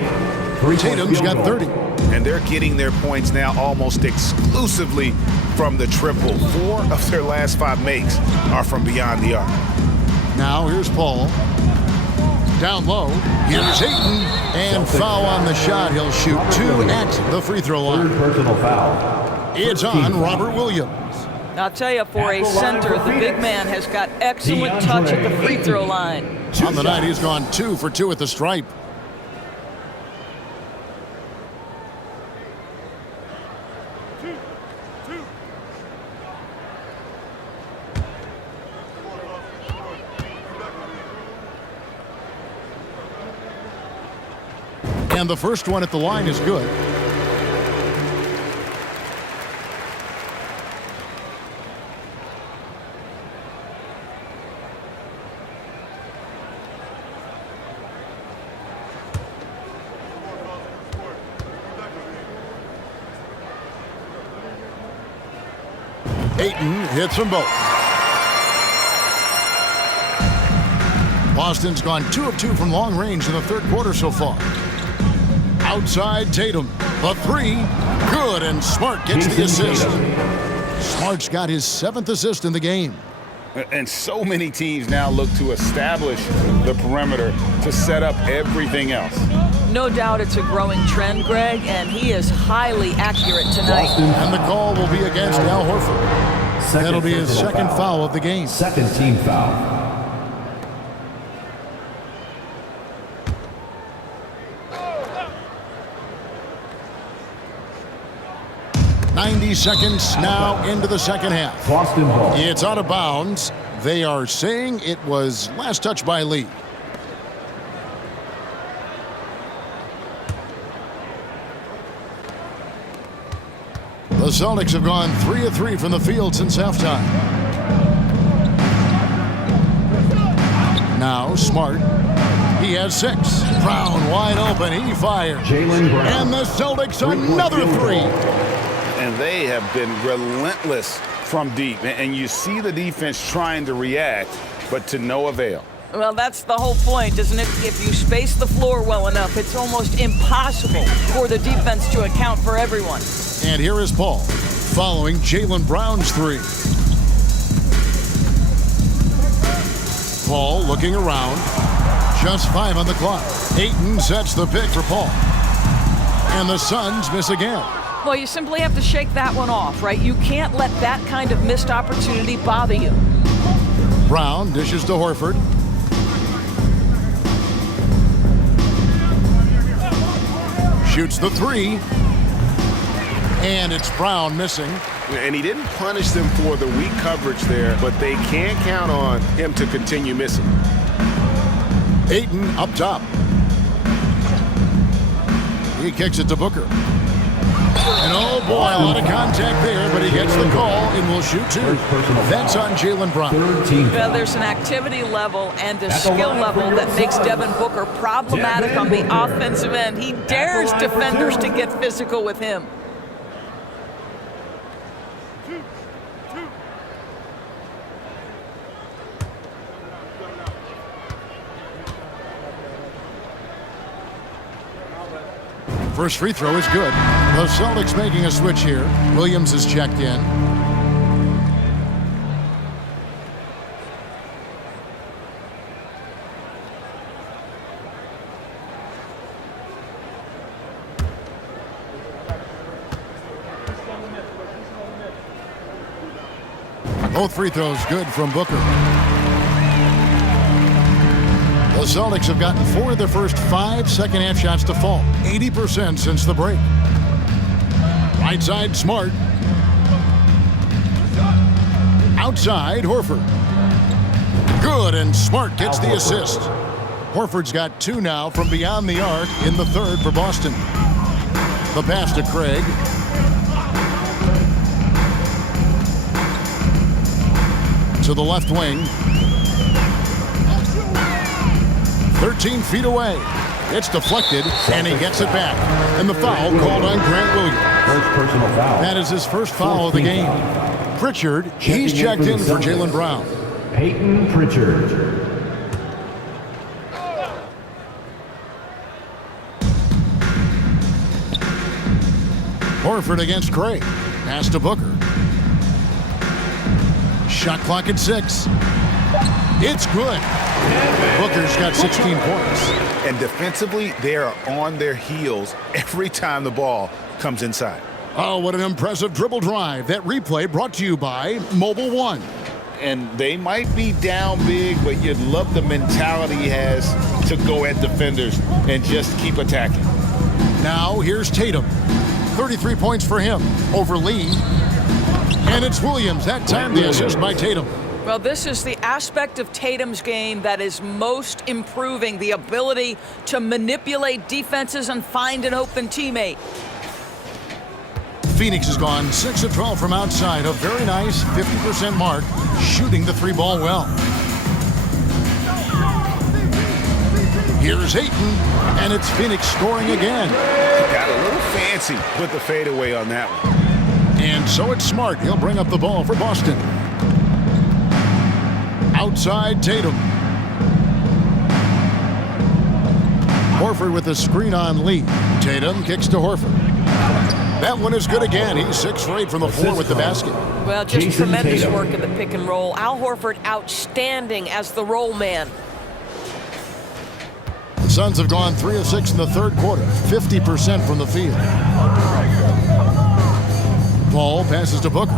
Tatum's got 30. And they're getting their points now almost exclusively from the triple. 4 of their last 5 makes are from beyond the arc. Now here's Paul. Down low. Here's Ayton. And foul on the shot. He'll shoot 2 at the free throw line. Third personal foul. It's on Robert Williams. I'll tell you, for a center, the big man has got excellent touch at the free throw line. On the night, he's gone 2 for 2 at the stripe. And the first one at the line is good. Ayton hits them both. Boston's gone 2 of 2 from long range in the third quarter so far. Outside Tatum, the 3, good, and Smart gets the assist. Smart's got his 7th assist in the game. And so many teams now look to establish the perimeter to set up everything else. No doubt it's a growing trend, Greg, and he is highly accurate tonight. And the call will be against Al Horford. That'll be his second foul of the game. Second team foul. 90 seconds now into the second half. Boston ball. It's out of bounds. They are saying it was last touch by Lee. The Celtics have gone 3 of 3 from the field since halftime. Now Smart. He has 6. Brown wide open. He fires. Jaylen Brown. And the Celtics another 3. And they have been relentless from deep. And you see the defense trying to react, but to no avail. Well, that's the whole point, isn't it? If you space the floor well enough, it's almost impossible for the defense to account for everyone. And here is Paul, following Jaylen Brown's 3. Paul looking around. Just 5 on the clock. Ayton sets the pick for Paul. And the Suns miss again. Well, you simply have to shake that one off, right? You can't let that kind of missed opportunity bother you. Brown dishes to Horford. Shoots the 3. And it's Brown missing. And he didn't punish them for the weak coverage there, but they can't count on him to continue missing. Ayton up top. He kicks it to Booker. And oh boy, a lot of contact there, but he gets the call and will shoot 2. That's on Jaylen Brown. Well, there's an activity level and a skill level that makes Devin Booker problematic on the offensive end. He dares defenders to get physical with him. First free throw is good. The Celtics making a switch here. Williams is checked in. Both free throws good from Booker. The Celtics have gotten 4 of their first 5 second-half shots to fall. 80% since the break. Right side, Smart. Outside, Horford. Good, and Smart gets the assist. Horford's got 2 now from beyond the arc in the third for Boston. The pass to Craig. To the left wing. 13 feet away. It's deflected, and he gets it back. And the foul called on Grant Williams. First personal foul. That is his first foul of the game. Pritchard, he's checked in for Jaylen Brown. Peyton Pritchard. Horford against Craig. Pass to Booker. Shot clock at 6. It's good. Booker's got 16 points. And defensively, they are on their heels every time the ball comes inside. Oh, what an impressive dribble drive. That replay brought to you by Mobile One. And they might be down big, but you'd love the mentality he has to go at defenders and just keep attacking. Now here's Tatum. 33 points for him over Lee. And it's Williams. That time the assist by Tatum. Well, this is the aspect of Tatum's game that is most improving, the ability to manipulate defenses and find an open teammate. Phoenix has gone 6 of 12 from outside, a very nice 50% mark, shooting the 3-ball well. Here's Ayton, and it's Phoenix scoring again. Got a little fancy with the fadeaway on that one. And so it's Smart. He'll bring up the ball for Boston. Outside Tatum. Horford with a screen on Lee. Tatum kicks to Horford. That one is good again. He's 6 for 8 from the floor with the basket. Well, just Jason tremendous Tatum. work in the pick and roll. Al Horford outstanding as the roll man. The Suns have gone 3 of 6 in the third quarter, 50% from the field. Paul passes to Booker.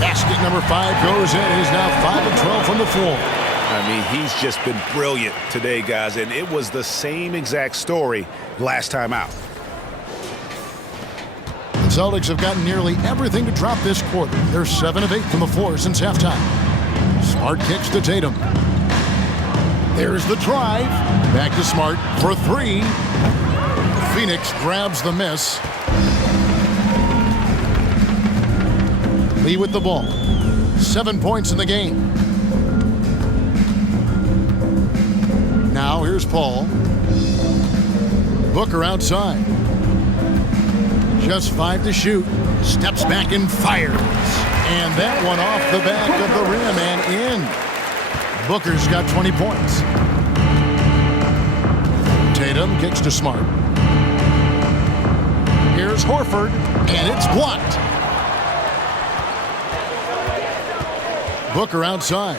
Basket number 5 goes in. He's now 5 of 12 from the floor. I mean, he's just been brilliant today, guys, and it was the same exact story last time out. The Celtics have gotten nearly everything to drop this quarter. They're 7 of 8 from the floor since halftime. Smart kicks to Tatum. There's the drive. Back to Smart for 3. Phoenix grabs the miss. Lee with the ball. 7 points in the game. Now here's Paul. Booker outside. Just 5 to shoot. Steps back and fires. And that one off the back of the rim and in. Booker's got 20 points. Tatum kicks to Smart. Here's Horford, and it's blocked. Booker outside.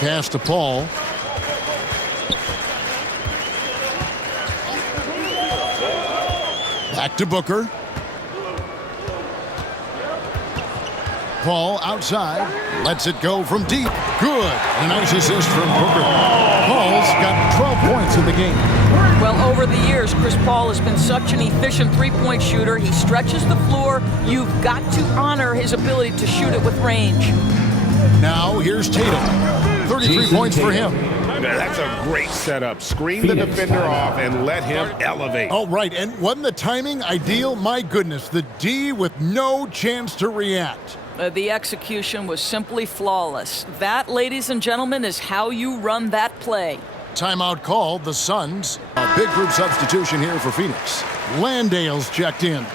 Pass to Paul. Back to Booker. Paul outside. Lets it go from deep. Good. A nice assist from Booker. Paul's got 12 points in the game. Well, over the years, Chris Paul has been such an efficient three-point shooter. He stretches the floor. You've got to honor his ability to shoot it with range. Now here's Tatum. 33 points for him. That's a great setup. Screen the defender off and let him elevate. Oh, right. And wasn't the timing ideal? My goodness, the D with no chance to react. The execution was simply flawless. That, ladies and gentlemen, is how you run that play. Timeout called, the Suns. A big group substitution here for Phoenix. Landale's checked in.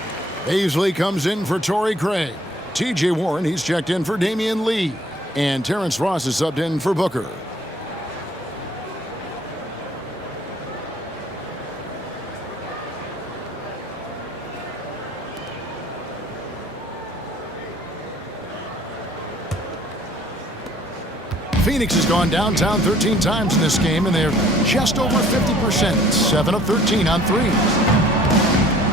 Paisley comes in for Torrey Craig. TJ Warren, he's checked in for Damian Lee. And Terrence Ross is subbed in for Booker. Phoenix has gone downtown 13 times in this game, and they're just over 50%. 7 of 13 on threes.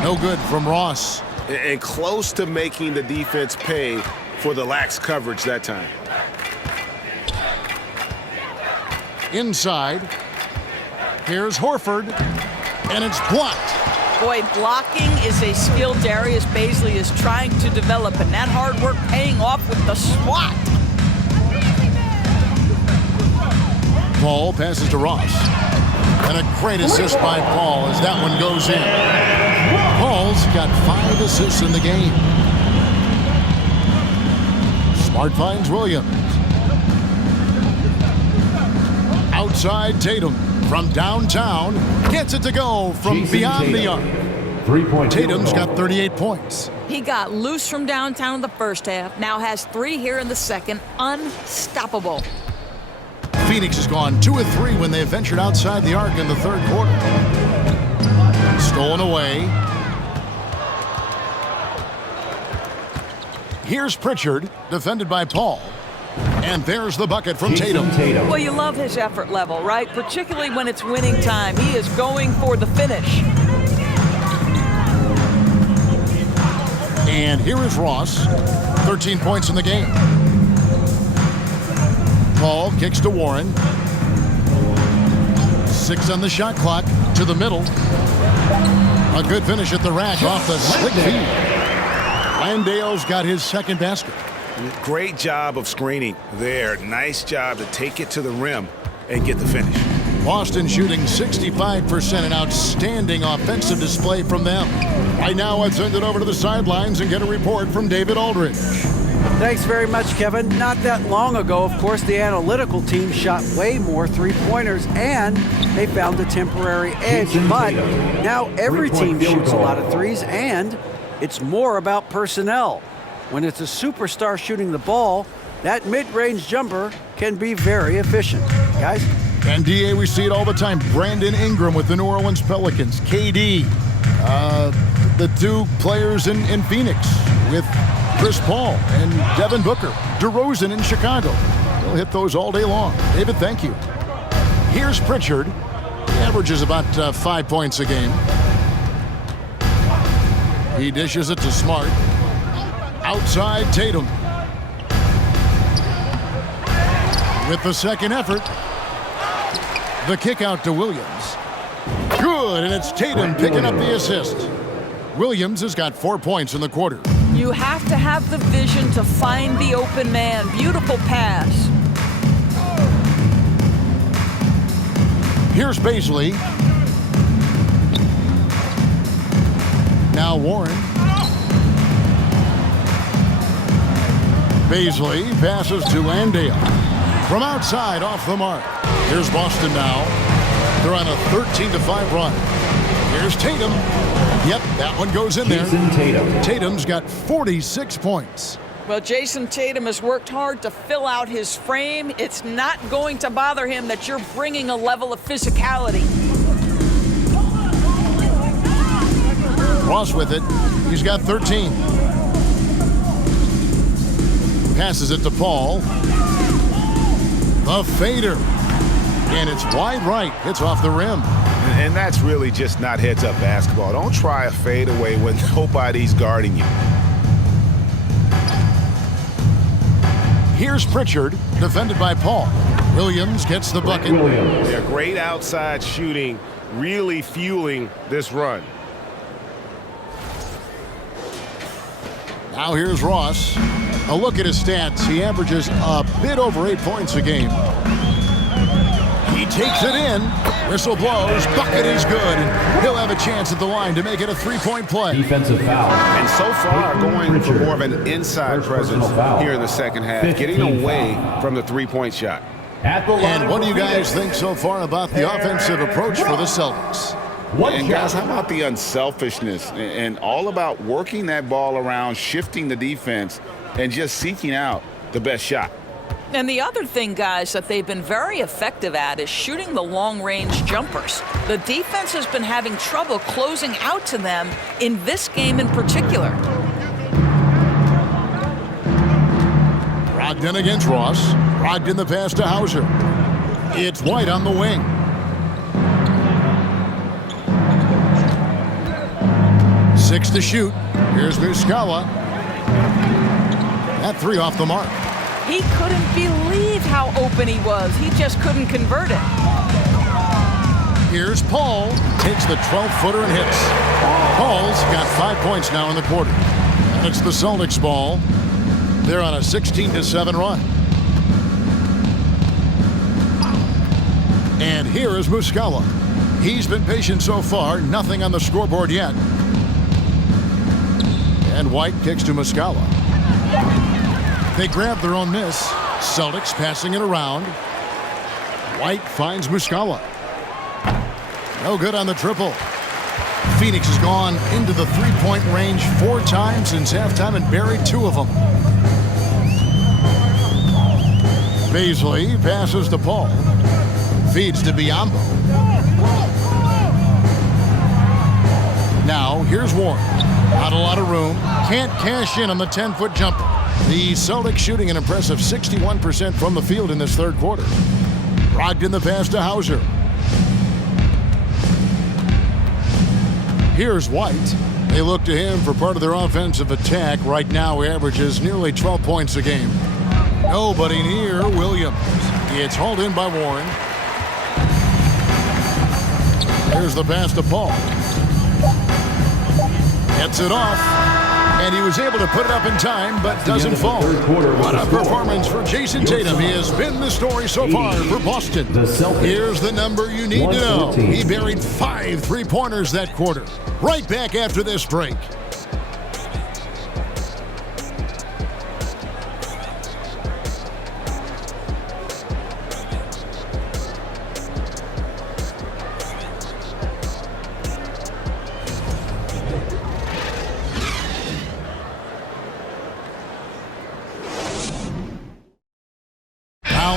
No good from Ross. And close to making the defense pay for the lax coverage that time. Inside. Here's Horford, and it's blocked. Boy, blocking is a skill Darius Baisley is trying to develop, and that hard work paying off with the swat. Paul passes to Ross. And a great assist by Paul as that one goes in. Paul's got 5 assists in the game. Smart finds Williams. Outside Tatum from downtown. Gets it to go from beyond the arc. 3-point Tatum's got 38 points. He got loose from downtown in the first half, now has 3 here in the second. Unstoppable. Phoenix has gone 2 of 3 when they ventured outside the arc in the third quarter. Stolen away. Here's Pritchard, defended by Paul. And there's the bucket from Tatum. Well, you love his effort level, right? Particularly when it's winning time. He is going for the finish. And here is Ross. 13 points in the game. Paul kicks to Warren. 6 on the shot clock. To the middle. A good finish at the rack off the slick feed. Landale's got his second basket. Great job of screening there. Nice job to take it to the rim and get the finish. Boston shooting 65%, an outstanding offensive display from them. Right now, let's send it over to the sidelines and get a report from David Aldridge. Thanks very much, Kevin. Not that long ago, of course, the analytical team shot way more three-pointers, and they found a temporary edge. But now every team shoots a lot of threes, and it's more about personnel. When it's a superstar shooting the ball, that mid-range jumper can be very efficient. Guys? And DA, we see it all the time. Brandon Ingram with the New Orleans Pelicans. KD, the 2 players in Phoenix with Chris Paul and Devin Booker. DeRozan in Chicago. They'll hit those all day long. David, thank you. Here's Pritchard. He averages about 5 points a game. He dishes it to Smart. Outside Tatum. With the second effort. The kick out to Williams. Good, and it's Tatum picking up the assist. Williams has got 4 points in the quarter. You have to have the vision to find the open man. Beautiful pass. Here's Baisley. Now Warren. Baisley passes to Landale. From outside, off the mark. Here's Boston now. They're on a 13-5 run. Here's Tatum. Yep, that one goes in there. Tatum's got 46 points. Well, Jason Tatum has worked hard to fill out his frame. It's not going to bother him that you're bringing a level of physicality. Ross with it. He's got 13. Passes it to Paul. The fader. And it's wide right. It's off the rim. And that's really just not heads-up basketball. Don't try a fadeaway when nobody's guarding you. Here's Pritchard, defended by Paul. Williams gets the bucket. They're great outside shooting, really fueling this run. Now here's Ross. A look at his stats. He averages a bit over 8 points a game. He takes it in. Whistle blows. Bucket is good. And he'll have a chance at the line to make it a three-point play. Defensive foul. And so far, going for more of an inside presence here in the second half, getting away from the three-point shot. And what do you guys think so far about the offensive approach for the Celtics? And guys, how about the unselfishness and all about working that ball around, shifting the defense, and just seeking out the best shot? And the other thing, guys, that they've been very effective at is shooting the long-range jumpers. The defense has been having trouble closing out to them in this game in particular. Brogdon against Ross. Brogdon the pass to Hauser. It's White on the wing. Six to shoot. Here's Muscala. That three off the mark. He couldn't believe how open he was. He just couldn't convert it. Here's Paul. Takes the 12-footer and hits. Paul's got 5 points now in the quarter. And it's the Celtics ball. They're on a 16-7 run. And here is Muscala. He's been patient so far. Nothing on the scoreboard yet. And White kicks to Muscala. They grab their own miss. Celtics passing it around. White finds Muscala. No good on the triple. Phoenix has gone into the three-point range 4 times since halftime and buried 2 of them. Beasley passes to Paul. Feeds to Biyombo. Now here's Warren. Not a lot of room. Can't cash in on the 10-foot jumper. The Celtics shooting an impressive 61% from the field in this third quarter. Brogdon the pass to Hauser. Here's White. They look to him for part of their offensive attack. Right now, he averages nearly 12 points a game. Nobody near Williams. It's hauled in by Warren. Here's the pass to Paul. Gets it off. And he was able to put it up in time, but doesn't fall. What a performance for Jason Tatum. He has been the story so far for Boston. Here's the number you need to know. He buried 5 3-pointers that quarter. Right back after this break.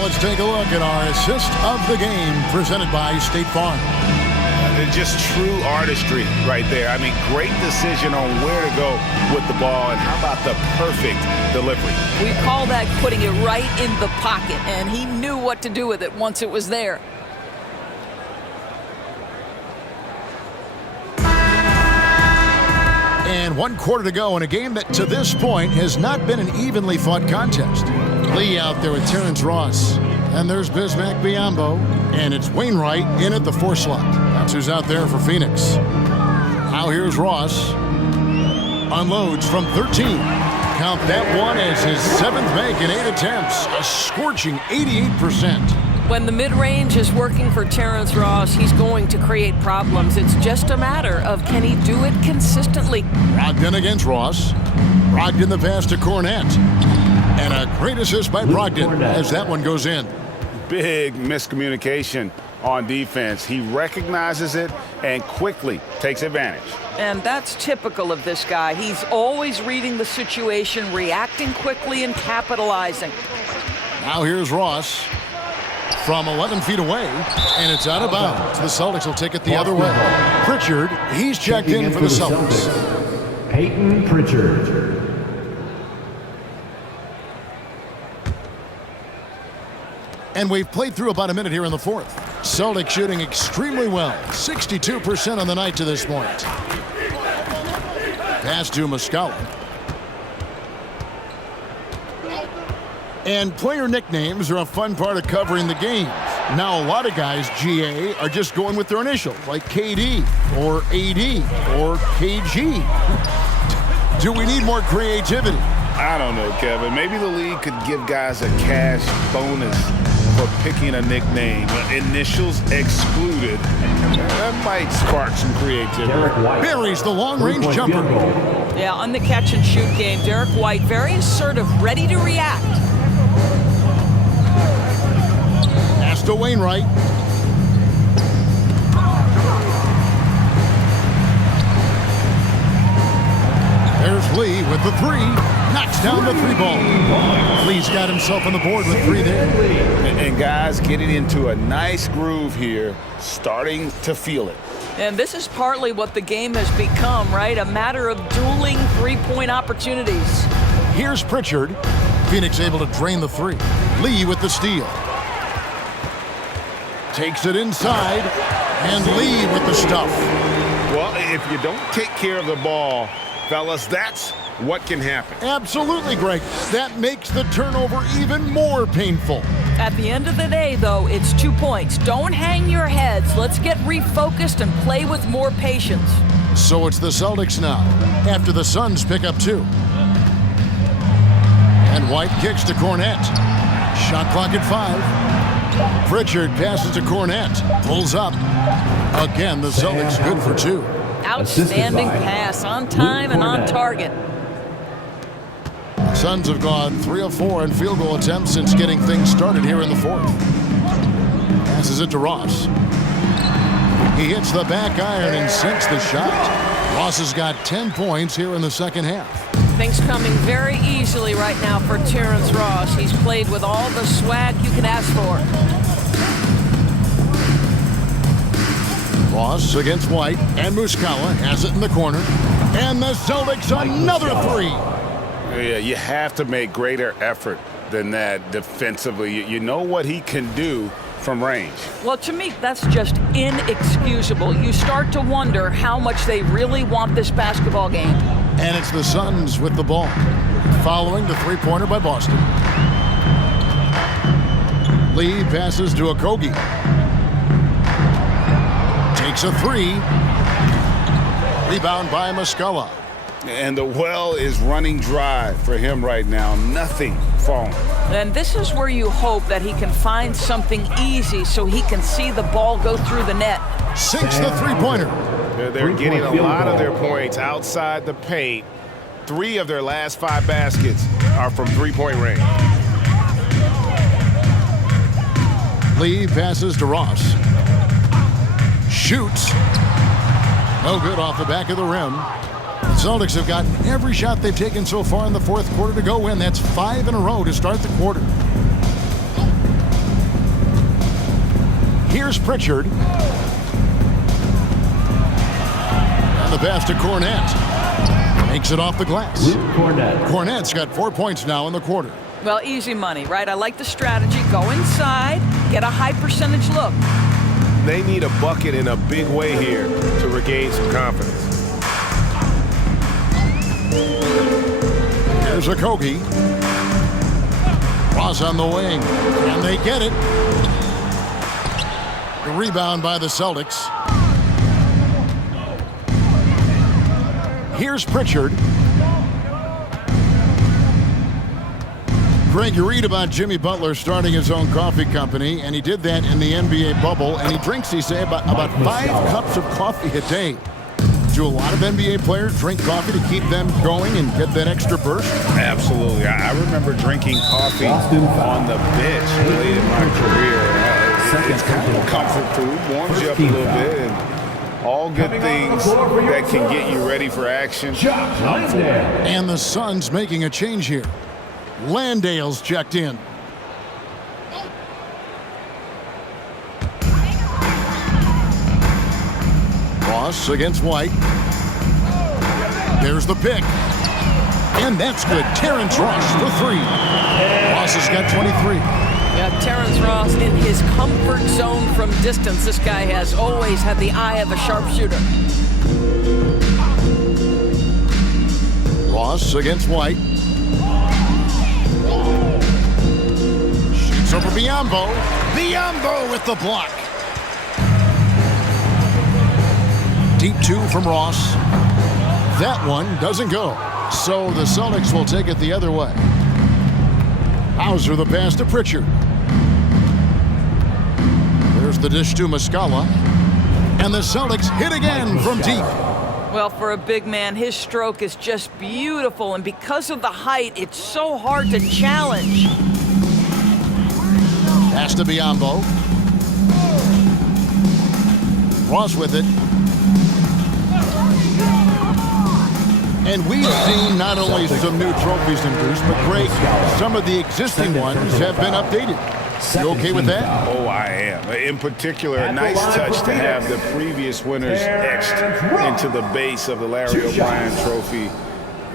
Let's take a look at our assist of the game presented by State Farm. Just true artistry right there. I mean, great decision on where to go with the ball, and how about the perfect delivery? We call that putting it right in the pocket, and he knew what to do with it once it was there. And 1 quarter to go in a game that to this point has not been an evenly fought contest. Lee out there with Terrence Ross. And there's Bismack Biyombo. And it's Wainwright in at the 4 slot. That's who's out there for Phoenix. Now here's Ross. Unloads from 13. Count that one as his 7th make in 8 attempts. A scorching 88%. When the mid-range is working for Terrence Ross, he's going to create problems. It's just a matter of can he do it consistently. Brogdon against Ross. Brogdon the pass to Cornette. And a great assist by Brogdon as that one goes in. Big miscommunication on defense. He recognizes it and quickly takes advantage. And that's typical of this guy. He's always reading the situation, reacting quickly, and capitalizing. Now here's Ross from 11 feet away, and it's out of bounds. The Celtics will take it the other way. Pritchard, he's checked in for the Celtics. Peyton Pritchard. And we've played through about a minute here in the fourth. Celtics shooting extremely well. 62% on the night to this point. Pass to Muscala. And player nicknames are a fun part of covering the games. Now a lot of guys, GA, are just going with their initials, like KD or AD or KG. Do we need more creativity? I don't know, Kevin. Maybe the league could give guys a cash bonus for picking a nickname. Initials excluded. That might spark some creativity. Buries the long-range jumper. Yeah, on the catch-and-shoot game, Derek White, very assertive, ready to react. Pass to Wainwright. There's Lee with the 3. Knocks down the 3 ball. Lee's got himself on the board with 3 there. And guys getting into a nice groove here, starting to feel it. And this is partly what the game has become, right? A matter of dueling 3-point opportunities. Here's Pritchard Phoenix able to drain the three. Lee with the steal. Takes it inside, and Lee with the stuff. Well, if you don't take care of the ball, fellas, that's what can happen. Absolutely, Greg. That makes the turnover even more painful. At the end of the day, though, it's 2 points. Don't hang your heads. Let's get refocused and play with more patience. So it's the Celtics now, after the Suns pick up 2. And White kicks to Cornette. Shot clock at 5. Pritchard passes to Cornette. Pulls up. Again, the Celtics good for 2. Outstanding pass, on time and on target. Suns have gone 3 of 4 in field goal attempts since getting things started here in the 4th. Passes it to Ross. He hits the back iron and sinks the shot. Ross has got 10 points here in the second half. Things coming very easily right now for Terrence Ross. He's played with all the swag you can ask for. Ross against White, and Muscala has it in the corner. And the Celtics another 3. Yeah, you have to make greater effort than that defensively. You know what he can do from range. Well, to me, that's just inexcusable. You start to wonder how much they really want this basketball game. And it's the Suns with the ball, following the three-pointer by Boston. Lee passes to Okogie. Takes a 3. Rebound by Muscala. And the well is running dry for him right now. Nothing falling. And this is where you hope that he can find something easy so he can see the ball go through the net. Sinks the three-pointer. They're getting a lot of their points outside the paint. 3 of their last 5 baskets are from three-point range. Lee passes to Ross. Shoots. No good off the back of the rim. The Celtics have gotten every shot they've taken so far in the 4th quarter to go in. That's 5 in a row to start the quarter. Here's Pritchard. And the pass to Cornette. Makes it off the glass. Cornette's got 4 points now in the quarter. Well, easy money, right? I like the strategy. Go inside, get a high percentage look. They need a bucket in a big way here to regain some confidence. Here's Okogie. Ross on the wing, and they get it. The rebound by the Celtics. Here's Pritchard. Greg, you read about Jimmy Butler starting his own coffee company, and he did that in the NBA bubble, and he drinks, he say, about 5 cups of coffee a day. Do a lot of NBA players drink coffee to keep them going and get that extra burst? Absolutely. I remember drinking coffee on the bench late in my career. It's kind of comfort food, warms you up a little bit, and all good things that can get you ready for action. And the Suns making a change here. Landale's checked in. Ross against White. There's the pick. And that's good. Terrence Ross for 3. Ross has got 23. Yeah, Terrence Ross in his comfort zone from distance. This guy has always had the eye of a sharpshooter. Ross against White. Shoots over Biyombo. Biyombo with the block. Deep 2 from Ross. That one doesn't go. So the Celtics will take it the other way. Hauser the pass to Pritchard. There's the dish to Muscala. And the Celtics hit again from deep. Well, for a big man, his stroke is just beautiful. And because of the height, it's so hard to challenge. Pass to Biyombo. Ross with it. And we've seen not only some new trophies introduced, but Greg, some of the existing ones have been updated. You okay with that? Oh, I am. In particular, a nice touch to have the previous winners etched into the base of the Larry O'Brien trophy.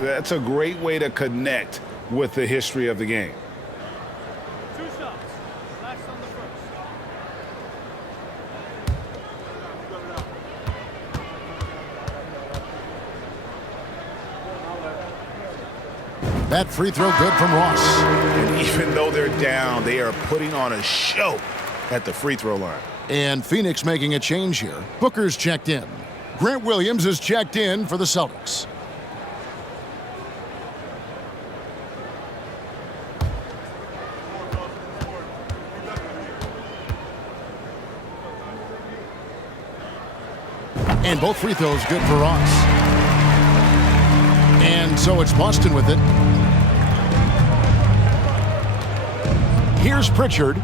That's a great way to connect with the history of the game. That free throw good from Ross. And even though they're down, they are putting on a show at the free throw line. And Phoenix making a change here. Booker's checked in. Grant Williams is checked in for the Celtics. And both free throws good for Ross. And so it's Boston with it. Here's Pritchard.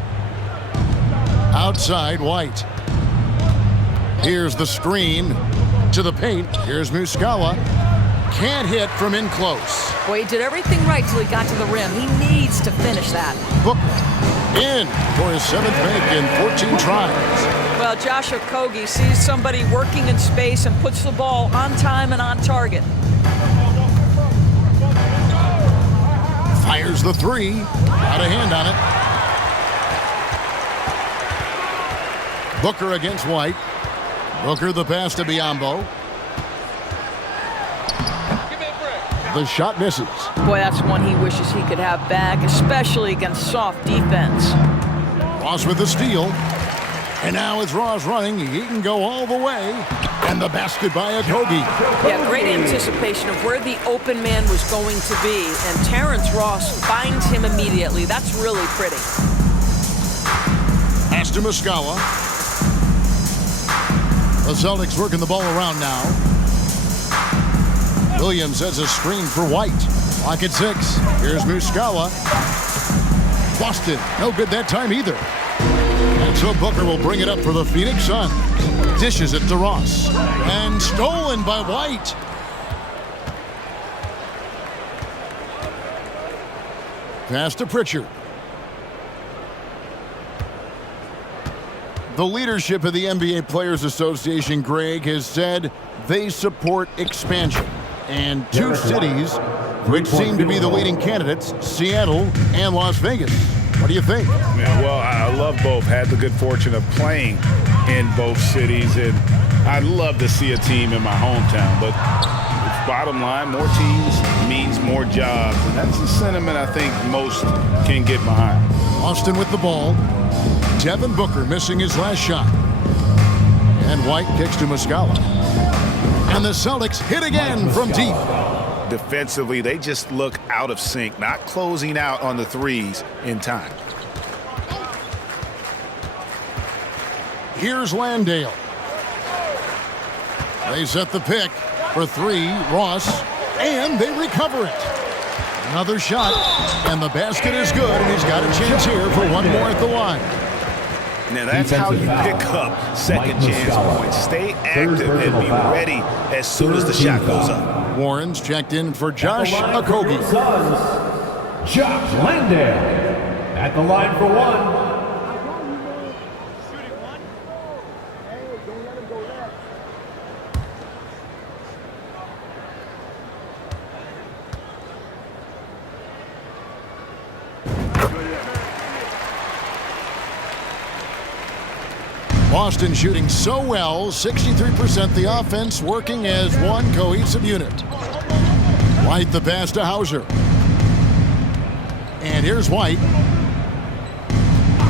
Outside, White. Here's the screen to the paint. Here's Muscala. Can't hit from in close. Boy, he did everything right till he got to the rim. He needs to finish that. Booker in for his 7th make in 14 tries. Well, Josh Okogie sees somebody working in space and puts the ball on time and on target. Fires the three. Got a hand on it. Booker against White. Booker the pass to Biyombo. The shot misses. Boy, that's one he wishes he could have back, especially against soft defense. Ross with the steal. And now it's Ross running. He can go all the way. And the basket by Okogie. Yeah, great anticipation of where the open man was going to be. And Terrence Ross finds him immediately. That's really pretty. Pass to Muscala. The Celtics working the ball around now. Williams has a screen for White. Clock at 6. Here's Muscala. Boston, no good that time either. And so Booker will bring it up for the Phoenix Suns. Dishes it to Ross. And stolen by White. Pass to Pritchard. The leadership of the NBA Players Association, Greg, has said they support expansion. And two cities which seem to be the leading candidates, Seattle and Las Vegas. What do you think? Yeah, well, I love both. Had the good fortune of playing in both cities, and I'd love to see a team in my hometown. But bottom line, more teams means more jobs, and that's the sentiment I think most can get behind. Austin with the ball. Devin Booker missing his last shot. And White kicks to Muscala. And the Celtics hit again from deep. Defensively, they just look out of sync, not closing out on the threes in time. Here's Landale. They set the pick for 3, Ross, and they recover it. Another shot, and the basket is good, and he's got a chance here for one more at the line. Now that's how you pick up second chance points. Stay active and be ready as soon as the shot goes up. Warren's checked in for Josh Okogie. Josh Landale at the line for 1. Boston shooting so well, 63%, the offense working as one cohesive unit. White the pass to Hauser. And here's White.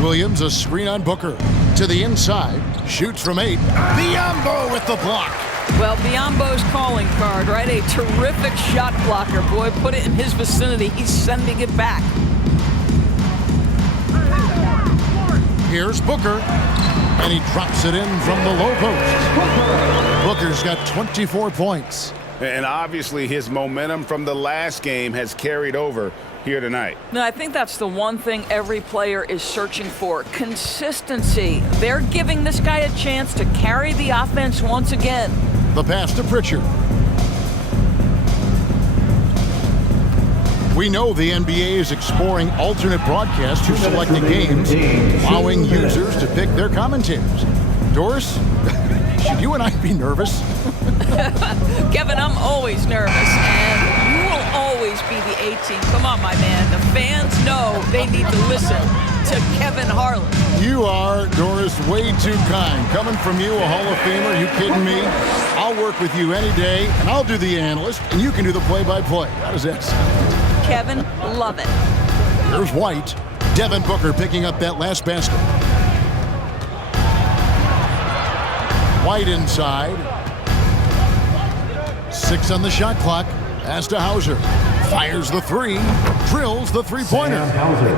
Williams a screen on Booker. To the inside, shoots from 8. Biyombo with the block. Well, Biyombo's calling card, right? A terrific shot blocker. Boy, put it in his vicinity. He's sending it back. Here's Booker. And he drops it in from the low post. Booker's got 24 points. And obviously his momentum from the last game has carried over here tonight. No, I think that's the one thing every player is searching for. Consistency. They're giving this guy a chance to carry the offense once again. The pass to Pritchard. We know the NBA is exploring alternate broadcasts to selected games, allowing users to pick their commentators. Doris, should you and I be nervous? Kevin, I'm always nervous, and you will always always be the A team. Come on, my man. The fans know they need to listen to Kevin Harlan. You are, Doris, way too kind. Coming from you, a Hall of Famer, you kidding me? I'll work with you any day, and I'll do the analyst, and you can do the play-by-play. How does that sound? Kevin, love it. Here's White. Devin Booker picking up that last basket. White inside. 6 on the shot clock. As to Hauser. Fires the three. Drills the three-pointer.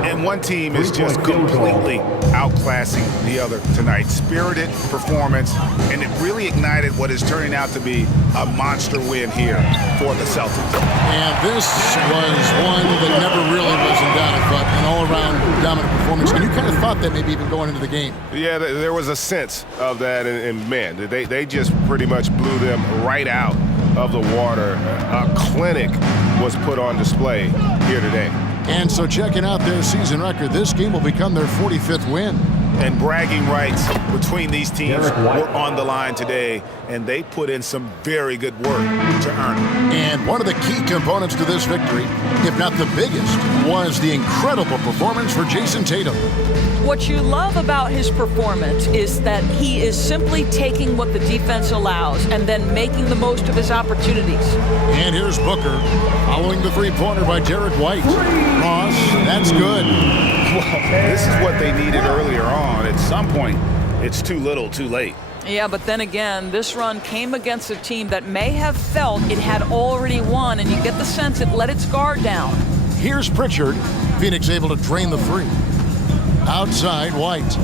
And one team is just completely outclassing the other tonight. Spirited performance, and it really ignited what is turning out to be a monster win here for the Celtics. And this was one that never really was in doubt, but an all-around dominant performance. And you kind of thought that maybe even going into the game. Yeah, there was a sense of that, and man, they just pretty much blew them right out of the water. A clinic was put on display here today. And so checking out their season record, this game will become their 45th win. And bragging rights between these teams were on the line today, and they put in some very good work to earn it. And one of the key components to this victory, if not the biggest, was the incredible performance for Jason Tatum. What you love about his performance is that he is simply taking what the defense allows and then making the most of his opportunities. And here's Booker following the three-pointer by Derek White. Ross, that's good. Well, this is what they needed earlier on. At some point, it's too little, too late. Yeah, but then again, this run came against a team that may have felt it had already won, and you get the sense it let its guard down. Here's Pritchard. Phoenix able to drain the three. Outside, White.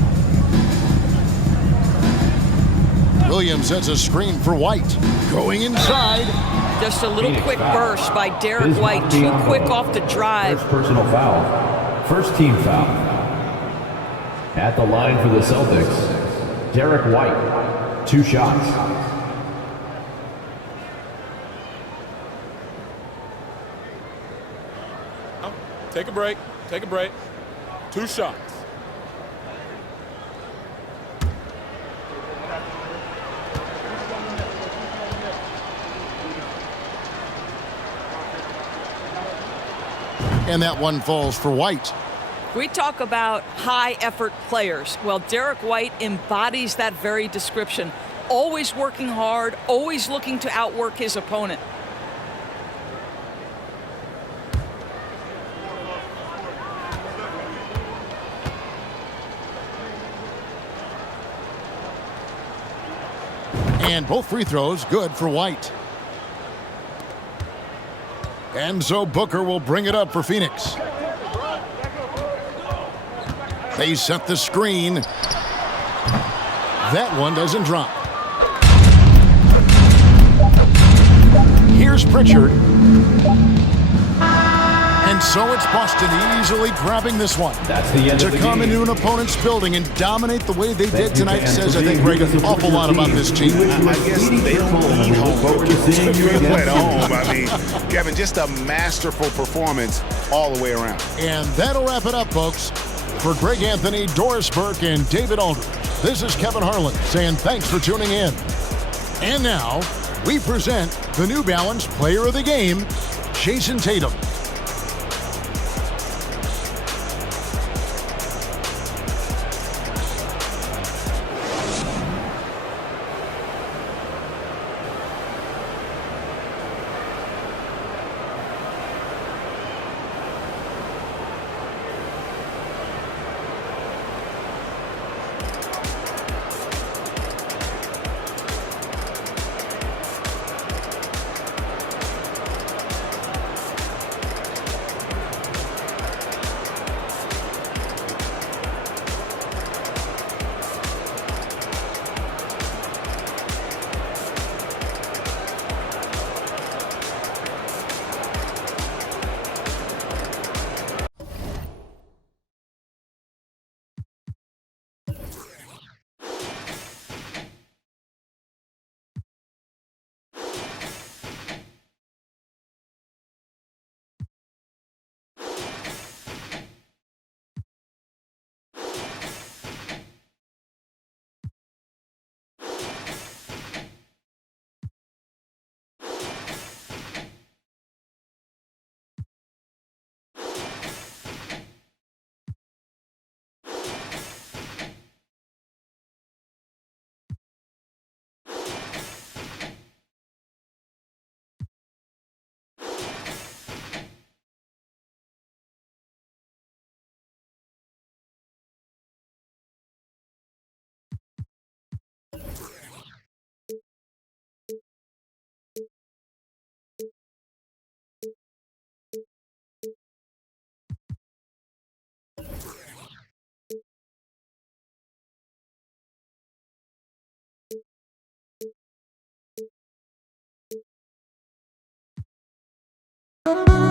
Williams sets a screen for White. Going inside. Just a little quick burst by Derek White. Too quick off the drive. First personal foul. First team foul. At the line for the Celtics, Derek White. 2 shots. Take a break. Take a break. 2 shots. And that one falls for White. We talk about high-effort players. Well, Derek White embodies that very description. Always working hard, always looking to outwork his opponent. And both free throws good for White. And so Booker will bring it up for Phoenix. They set the screen. That one doesn't drop. Here's Pritchard. And so it's Boston easily grabbing this one. That's the end to of the come game. into an opponent's building and dominate the way they did tonight says, I think, Greg, an awful lot about this team. I guess they don't need home court to feel at home. I mean, Kevin, just a masterful performance all the way around. And that'll wrap it up, folks. For Greg Anthony, Doris Burke, and David Aldridge, this is Kevin Harlan saying thanks for tuning in. And now, we present the New Balance Player of the Game, Jason Tatum. you.